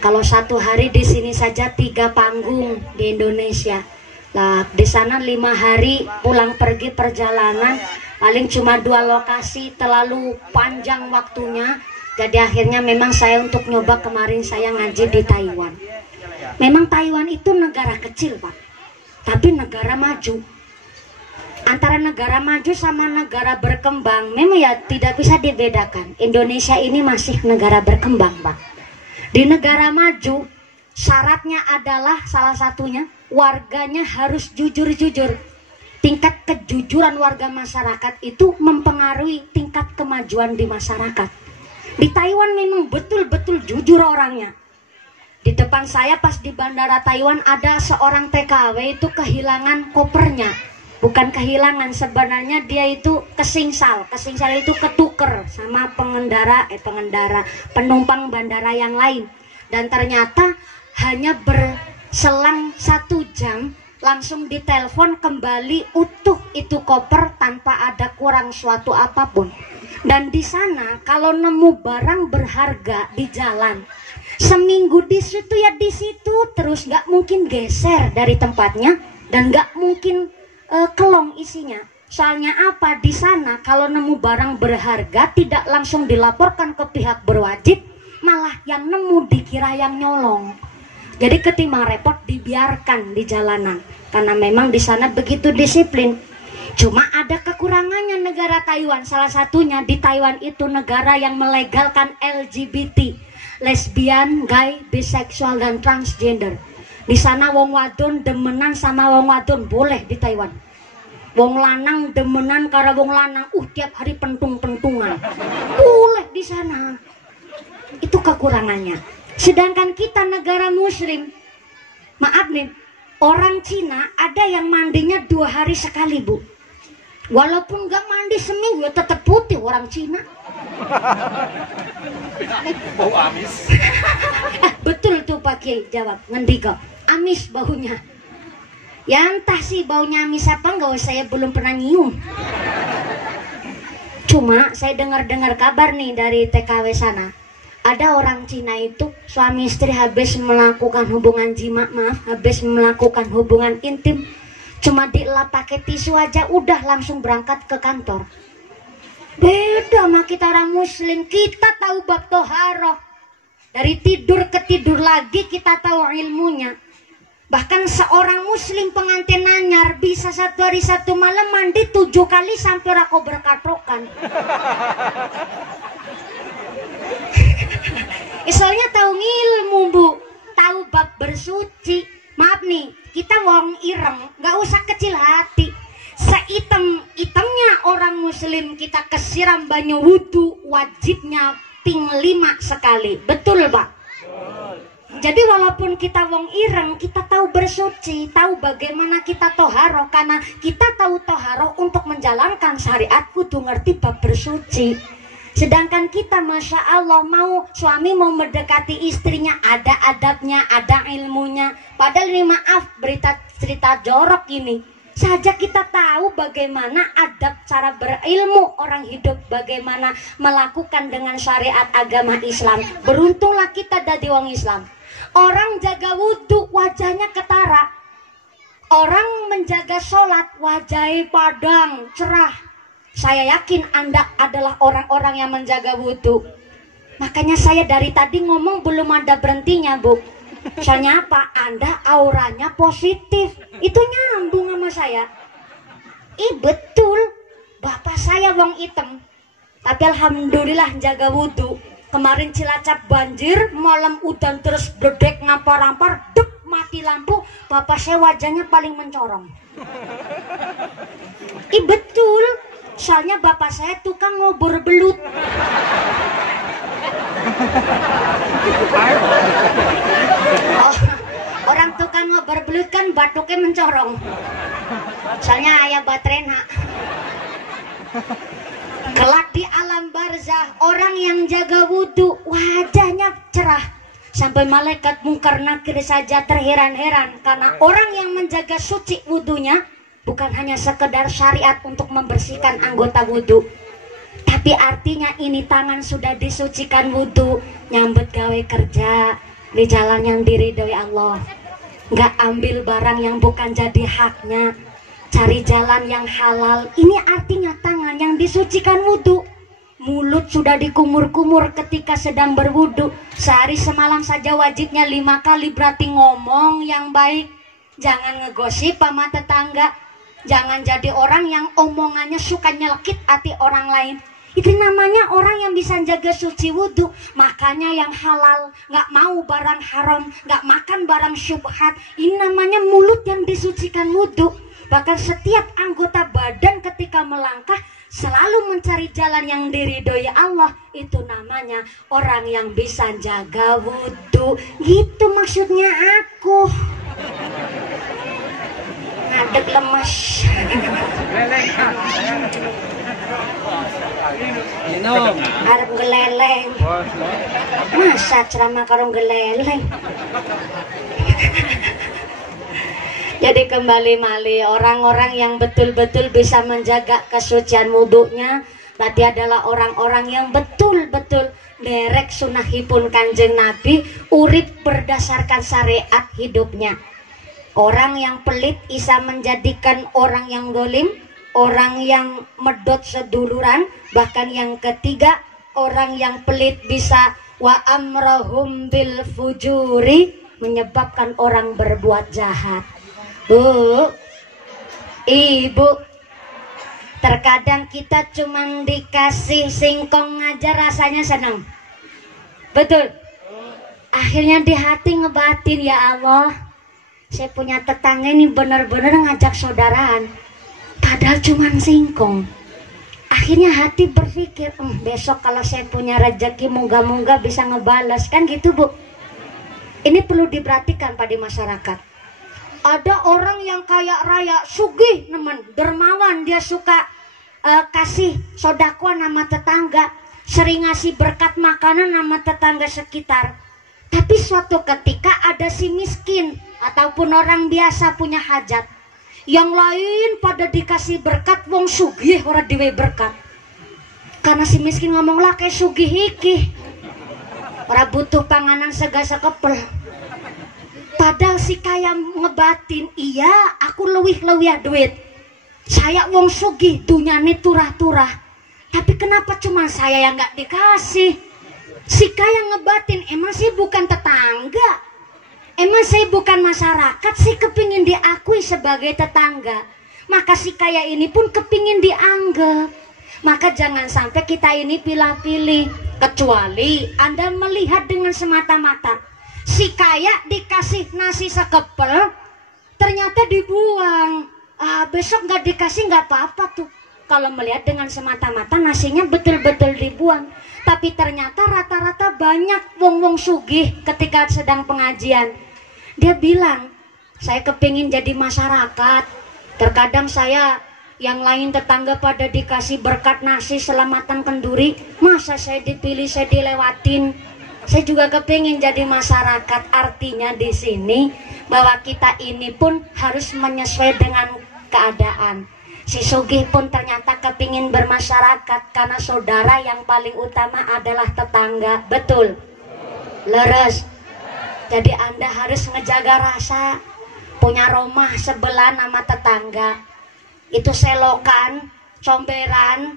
Kalau 1 hari di sini saja 3 panggung di Indonesia lah, di sana 5 hari pulang pergi perjalanan paling cuma 2 lokasi, terlalu panjang waktunya. Jadi akhirnya memang saya untuk nyoba kemarin saya ngaji di Taiwan. Memang Taiwan itu negara kecil pak, tapi negara maju. Antara negara maju sama negara berkembang memang ya tidak bisa dibedakan. Indonesia ini masih negara berkembang pak. Di negara maju syaratnya adalah salah satunya warganya harus jujur-jujur. Tingkat kejujuran warga masyarakat itu mempengaruhi tingkat kemajuan di masyarakat. Di Taiwan memang betul-betul jujur orangnya. Di depan saya pas di bandara Taiwan ada seorang TKW itu kehilangan kopernya. Bukan kehilangan, sebenarnya dia itu kesingsal. Kesingsal itu ketuker sama penumpang bandara yang lain. Dan ternyata hanya berselang 1 jam langsung ditelepon kembali utuh itu koper tanpa ada kurang suatu apapun. Dan di sana kalau nemu barang berharga di jalan, seminggu di situ ya di situ terus, nggak mungkin geser dari tempatnya dan nggak mungkin kelong isinya. Soalnya apa? Di sana kalau nemu barang berharga tidak langsung dilaporkan ke pihak berwajib, malah yang nemu dikira yang nyolong. Jadi ketimbang repot dibiarkan di jalanan, karena memang di sana begitu disiplin. Cuma ada kekurangannya negara Taiwan. Salah satunya di Taiwan itu negara yang melegalkan LGBT, lesbian, gay, biseksual dan transgender. Di sana wong wadon demenan sama wong wadon boleh di Taiwan. Wong lanang demenan karo wong lanang, tiap hari pentung-pentungan. Boleh di sana. Itu kekurangannya. Sedangkan kita negara muslim, maaf nih, orang Cina ada yang mandinya 2 hari sekali, Bu. Walaupun gak mandi seminggu ya tetap putih orang Cina. Bau amis. Betul tuh Pak Kiai jawab, ngendika amis baunya. Ya entah sih baunya amis apa enggak, saya belum pernah nyium. Cuma saya dengar-dengar kabar nih dari TKW sana. Ada orang Cina itu suami istri habis melakukan hubungan jima, habis melakukan hubungan intim, cuma dielap pakai tisu aja udah langsung berangkat ke kantor. Beda sama kita orang muslim, kita tahu bab toharoh. Dari tidur ke tidur lagi kita tahu ilmunya. Bahkan seorang muslim pengantin anyar bisa 1 hari 1 malam mandi 7 kali sampai rako berkatrokan. Soalnya tahu ilmu, Bu, tahu bab bersuci. Maaf nih, kita wong ireng, nggak usah kecil hati. Seitem-itemnya orang muslim kita kesiram banyu wudhu, wajibnya ping 5 sekali. Betul, Pak? Jadi walaupun kita wong ireng, kita tahu bersuci, tahu bagaimana kita toharoh, karena kita tahu toharoh untuk menjalankan syariat kudu ngerti bab bersuci. Sedangkan kita Masya Allah suami mau mendekati istrinya ada adabnya, ada ilmunya. Padahal ini maaf cerita jorok ini saja kita tahu bagaimana adab cara berilmu orang hidup, bagaimana melakukan dengan syariat agama Islam. Beruntunglah kita dari wong Islam. Orang jaga wudhu wajahnya ketara, orang menjaga sholat wajahnya padang cerah. Saya yakin Anda adalah orang-orang yang menjaga wudhu. Makanya saya dari tadi ngomong belum ada berhentinya, Bu. Soalnya apa? Anda auranya positif. Itu nyambung sama saya. Betul. Bapak saya wong item, tapi alhamdulillah jaga wudhu. Kemarin Cilacap banjir, malam udan terus bledek ngampar-ampar, dek mati lampu. Bapak saya wajahnya paling mencorong. Betul. Soalnya bapak saya tukang ngobor belut. Orang tukang ngobor belut kan batuknya mencorong. Soalnya ayah baterena. Kelak di alam barzah, orang yang jaga wudhu wajahnya cerah. Sampai malaikat mungkar nakir saja terheran-heran, karena orang yang menjaga suci wudhunya bukan hanya sekedar syariat untuk membersihkan anggota wudhu, tapi artinya ini tangan sudah disucikan wudhu, nyambut gawe kerja di jalan yang diridhoi Allah, nggak ambil barang yang bukan jadi haknya, cari jalan yang halal. Ini artinya tangan yang disucikan wudhu. Mulut sudah dikumur-kumur ketika sedang berwudhu. Sehari semalam saja wajibnya 5 kali, berarti ngomong yang baik, jangan ngegosip sama tetangga. Jangan jadi orang yang omongannya suka nyelekit hati orang lain. Itu namanya orang yang bisa jaga suci wudhu. Makanya yang halal, nggak mau barang haram, nggak makan barang syubhat. Ini namanya mulut yang disucikan wudhu. Bahkan setiap anggota badan ketika melangkah selalu mencari jalan yang diridhoi Allah. Itu namanya orang yang bisa jaga wudhu. Gitu maksudnya aku. Ngadeg lemas. Arep geleleng. Masa ceramah karo geleleng. Jadi kembali mali, orang-orang yang betul-betul bisa menjaga kesucian wudhunya, berarti adalah orang-orang yang betul-betul derek sunahipun Kanjeng Nabi, urip berdasarkan syariat hidupnya. Orang yang pelit bisa menjadikan orang yang dolim, orang yang medot seduluran, bahkan yang ketiga, orang yang pelit bisa wa amrahum bil fujuri, menyebabkan orang berbuat jahat. Bu, ibu, terkadang kita cuman dikasih singkong aja rasanya senang. Betul. Akhirnya di hati ngebatin, ya Allah, saya punya tetangga ini bener-bener ngajak saudaraan, padahal cuman singkong. Akhirnya hati berpikir, besok kalau saya punya rezeki moga-moga bisa ngebalas, kan gitu Bu. Ini perlu diperhatikan pada masyarakat. Ada orang yang kaya raya, sugih nemen, dermawan, dia suka kasih sodakoan sama tetangga, sering ngasih berkat makanan sama tetangga sekitar. Tapi suatu ketika ada si miskin ataupun orang biasa punya hajat, yang lain pada dikasih berkat, wong sugih ora diwe berkat. Karena si miskin ngomong lah kayak sugih iki, ora butuh panganan segasa kepel. Padahal si kaya ngebatin, iya aku lewih-lewih duit, saya wong sugih dunyane turah-turah, tapi kenapa cuma saya yang gak dikasih? Si kaya ngebatin, emang sih bukan tetangga, emang saya bukan masyarakat sih kepingin diakui sebagai tetangga. Maka si kaya ini pun kepingin dianggap. Maka jangan sampai kita ini pilih-pilih, kecuali Anda melihat dengan semata-mata si kaya dikasih nasi sekepel ternyata dibuang, besok nggak dikasih nggak apa-apa tuh. Kalau melihat dengan semata-mata nasinya betul-betul dibuang, tapi ternyata rata-rata banyak wong-wong sugih ketika sedang pengajian. Dia bilang, saya kepingin jadi masyarakat. Terkadang saya, yang lain tetangga pada dikasih berkat nasi selamatan kenduri, masa saya dipilih, saya dilewatin. Saya juga kepingin jadi masyarakat. Artinya di sini bahwa kita ini pun harus menyesuaikan dengan keadaan. Si sugih pun ternyata kepingin bermasyarakat karena saudara yang paling utama adalah tetangga. Betul? Leres. Jadi Anda harus ngejaga rasa, punya rumah sebelah nama tetangga, itu selokan, comberan,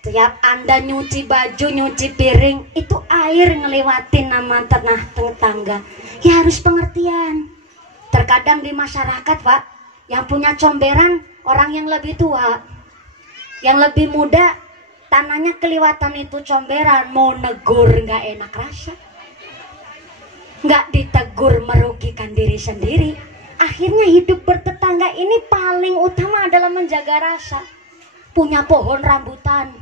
tiap Anda nyuci baju, nyuci piring, itu air ngelewatin nama tetangga. Ya harus pengertian. Terkadang di masyarakat Pak, yang punya comberan orang yang lebih tua, yang lebih muda, tanahnya kelewatan itu comberan, mau negur nggak enak rasa, nggak ditegur merugikan diri sendiri. Akhirnya hidup bertetangga ini paling utama adalah menjaga rasa. Punya pohon rambutan,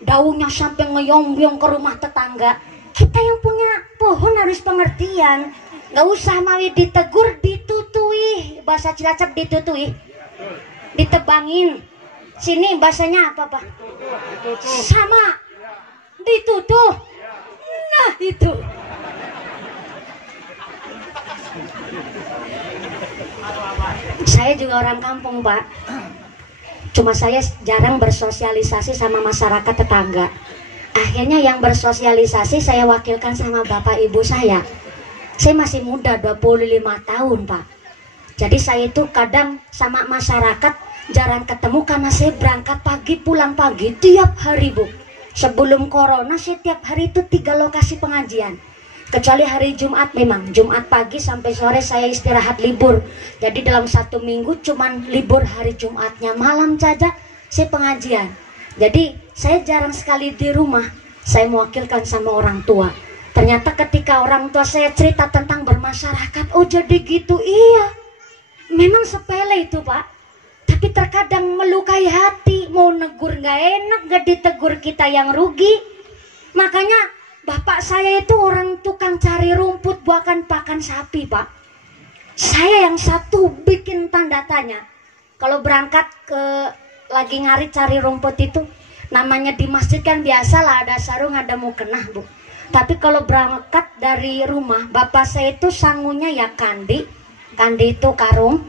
daunnya sampai ngeyong-yong ke rumah tetangga, kita yang punya pohon harus pengertian. Nggak usah mawi ditegur, ditutui, bahasa Cilacap ditutui, ditebangin. Sini bahasanya apa Pak? Sama, ditutuh. Nah itu. Saya juga orang kampung Pak, cuma saya jarang bersosialisasi sama masyarakat tetangga. Akhirnya yang bersosialisasi saya wakilkan sama bapak ibu saya. Saya masih muda, 25 tahun Pak. Jadi saya itu kadang sama masyarakat jarang ketemu karena saya berangkat pagi pulang pagi tiap hari Bu. Sebelum corona saya tiap hari itu 3 lokasi pengajian. Kecuali hari Jumat, memang Jumat pagi sampai sore saya istirahat libur. Jadi dalam 1 minggu cuman libur hari Jumatnya, malam saja saya pengajian. Jadi saya jarang sekali di rumah. Saya mewakilkan sama orang tua. Ternyata ketika orang tua saya cerita tentang bermasyarakat, oh jadi gitu, iya. Memang sepele itu Pak, tapi terkadang melukai hati. Mau negur nggak enak, nggak ditegur kita yang rugi. Makanya bapak saya itu orang tukang cari rumput bukan pakan sapi Pak. Saya yang satu bikin tanda tanya. Kalau berangkat ke lagi ngarit cari rumput itu, namanya di masjid kan biasalah ada sarung ada mukena Bu. Tapi kalau berangkat dari rumah, bapak saya itu sangunya ya kandi. Kandi itu karung,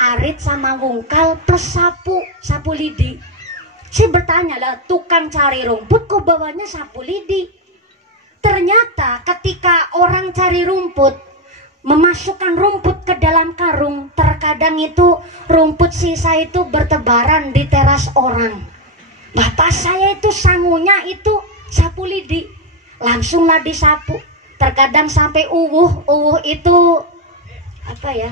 arit sama wungkal plus sapu lidi. Saya bertanya lah, tukang cari rumput kok bawanya sapu lidi? Ternyata ketika orang cari rumput, memasukkan rumput ke dalam karung, terkadang itu rumput sisa itu bertebaran di teras orang. Bapak saya itu sangunya itu sapu lidi, langsunglah disapu. Terkadang sampai uwuh itu apa ya,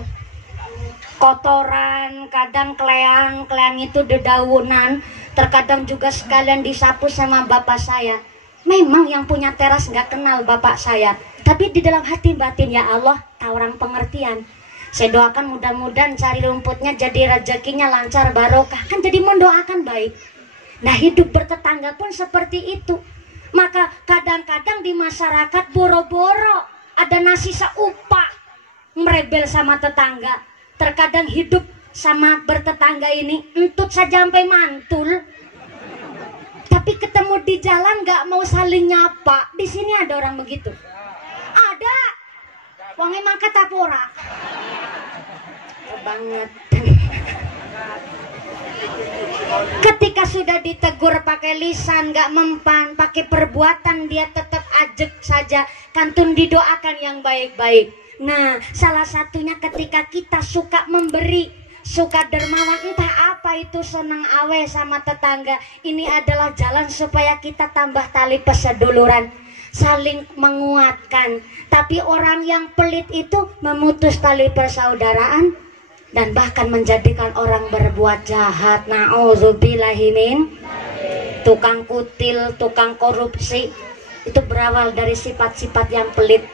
kotoran, kadang kleang itu dedaunan, terkadang juga sekalian disapu sama bapak saya. Memang yang punya teras nggak kenal bapak saya, tapi di dalam hati batin, ya Allah, tahu orang pengertian. Saya doakan mudah-mudahan cari rumputnya jadi rezekinya lancar, barokah, kan jadi mendoakan baik. Nah, hidup bertetangga pun seperti itu. Maka kadang-kadang di masyarakat boro-boro ada nasi seupak, merebel sama tetangga. Terkadang hidup sama bertetangga ini entut saja sampai mantul. Tapi ketemu di jalan nggak mau saling nyapa. Di sini ada orang begitu. Ada. Wong emang ketapora. Banget. Ketika sudah ditegur pakai lisan nggak mempan, pakai perbuatan dia tetap ajek saja. Kantun didoakan yang baik-baik. Nah, salah satunya ketika kita suka memberi, suka dermawan, entah apa itu, senang awe sama tetangga, ini adalah jalan supaya kita tambah tali perseduluran, saling menguatkan. Tapi orang yang pelit itu memutus tali persaudaraan dan bahkan menjadikan orang berbuat jahat. Na'udzubillahimin. Tukang kutil, tukang korupsi itu berawal dari sifat-sifat yang pelit.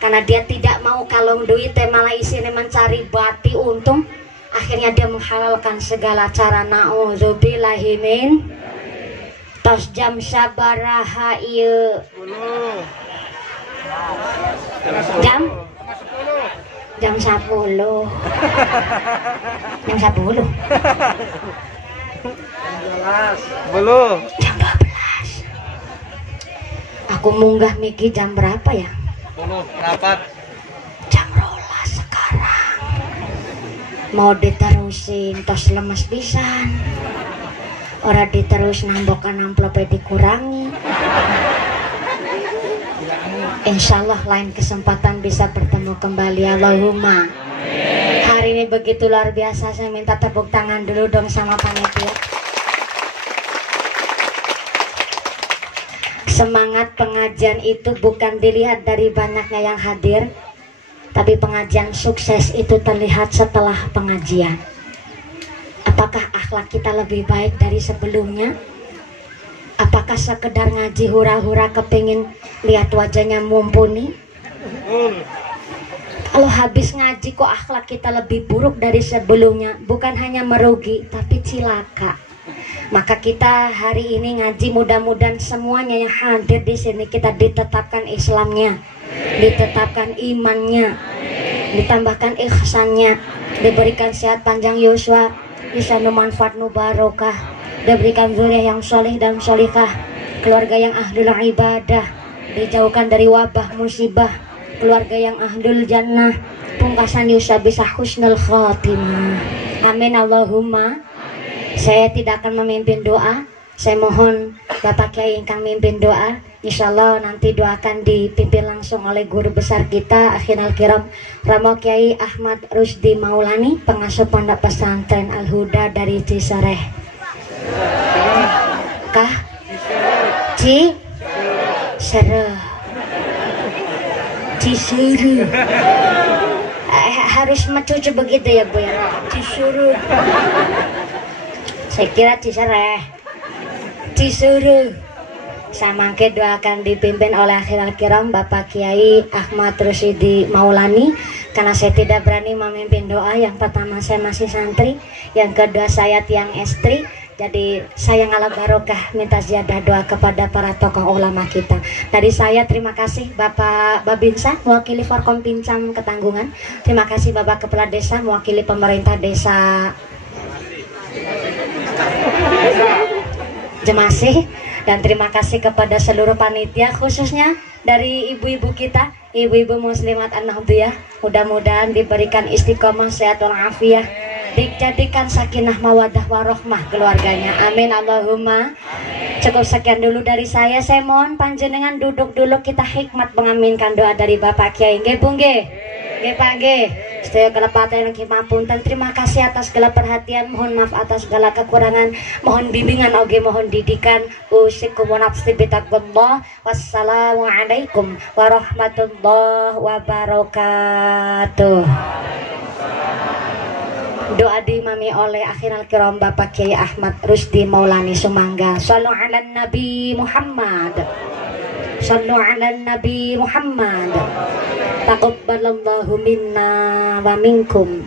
Karena dia tidak mau kalong duit malah isinya mencari bati untung, akhirnya dia menghalalkan segala cara. Na'udzubillahimin. Tos jam sabaraha ieu. Jam 10. Jam 10. Belum. Jam 12. Aku munggah Miki jam berapa ya? Rapat. Jam 12 sekarang. Mau diterusin tos lemes pisan. Ora diterus nambokan amplopnya dikurangi. Insyaallah lain kesempatan bisa bertemu kembali. Allahumma. Hari ini begitu luar biasa. Saya minta tepuk tangan dulu dong sama panitia. Semangat pengajian itu bukan dilihat dari banyaknya yang hadir, tapi pengajian sukses itu terlihat setelah pengajian. Apakah akhlak kita lebih baik dari sebelumnya? Apakah sekedar ngaji hura-hura kepingin lihat wajahnya mumpuni? Kalau habis ngaji kok akhlak kita lebih buruk dari sebelumnya, bukan hanya merugi tapi cilaka. Maka kita hari ini ngaji, mudah-mudahan semuanya yang hadir di sini kita ditetapkan Islamnya, ditetapkan imannya, ditambahkan ihsannya, diberikan sehat panjang yuswa, bisa manfaat barokah, diberikan zuriat yang soleh dan solihah, keluarga yang ahlul ibadah, dijauhkan dari wabah musibah, keluarga yang ahlul jannah, pungkasan yuswa bisa husnul khatimah. Amin Allahumma. Saya tidak akan memimpin doa. Saya mohon Bapak Kiai ingkang mimpin doa. Insya Allah nanti doa akan dipimpin langsung oleh guru besar kita Akhirul Kiram Ramo Kiai Ahmad Rusdi Maulani, pengasuh Pondok Pesantren Al Huda dari Cisereh. Kah? Cisereh. Cisereh. Harus mencucu begitu ya Bu ya. Cisereh. Saya kira Cisereh. Cisereh. Samangke doakan dipimpin oleh Akhirul Kiram Bapak Kiai Ahmad Rusdi Maulani. Karena saya tidak berani memimpin doa, yang pertama saya masih santri, yang kedua saya tiang estri, jadi saya ngalah barokah minta ziyadah doa kepada para tokoh ulama kita. Dari saya terima kasih Bapak Babinsa mewakili Forkom Pincam Ketanggungan. Terima kasih Bapak Kepala Desa mewakili pemerintah desa Jemasih, dan terima kasih kepada seluruh panitia, khususnya dari ibu-ibu kita, ibu-ibu muslimat an-nahdiyah. Mudah-mudahan diberikan istiqomah sehat wal afiah, dijadikan sakinah mawadah warohmah keluarganya. Amin Allahumma. Cukup sekian dulu dari saya mohon panjenengan duduk dulu, kita hikmat mengaminkan doa dari Bapak Kiai. Nggih Bu nggih. Nggih Pak nggih. Sedaya kelepatan yang kimapunten, terima kasih atas segala perhatian, mohon maaf atas segala kekurangan, mohon bimbingan oge mohon didikan. Usikum wa nafsi bitaqwallah. Wassalamualaikum warahmatullahi wabarakatuh. Doa diimami oleh akhirul kiram Bapak Kiai Ahmad Rusdi Maulani Sumangga. Shallu ala Nabi Muhammad. Shallu ala Nabi Muhammad. Taqabbalallahu minna wa minkum.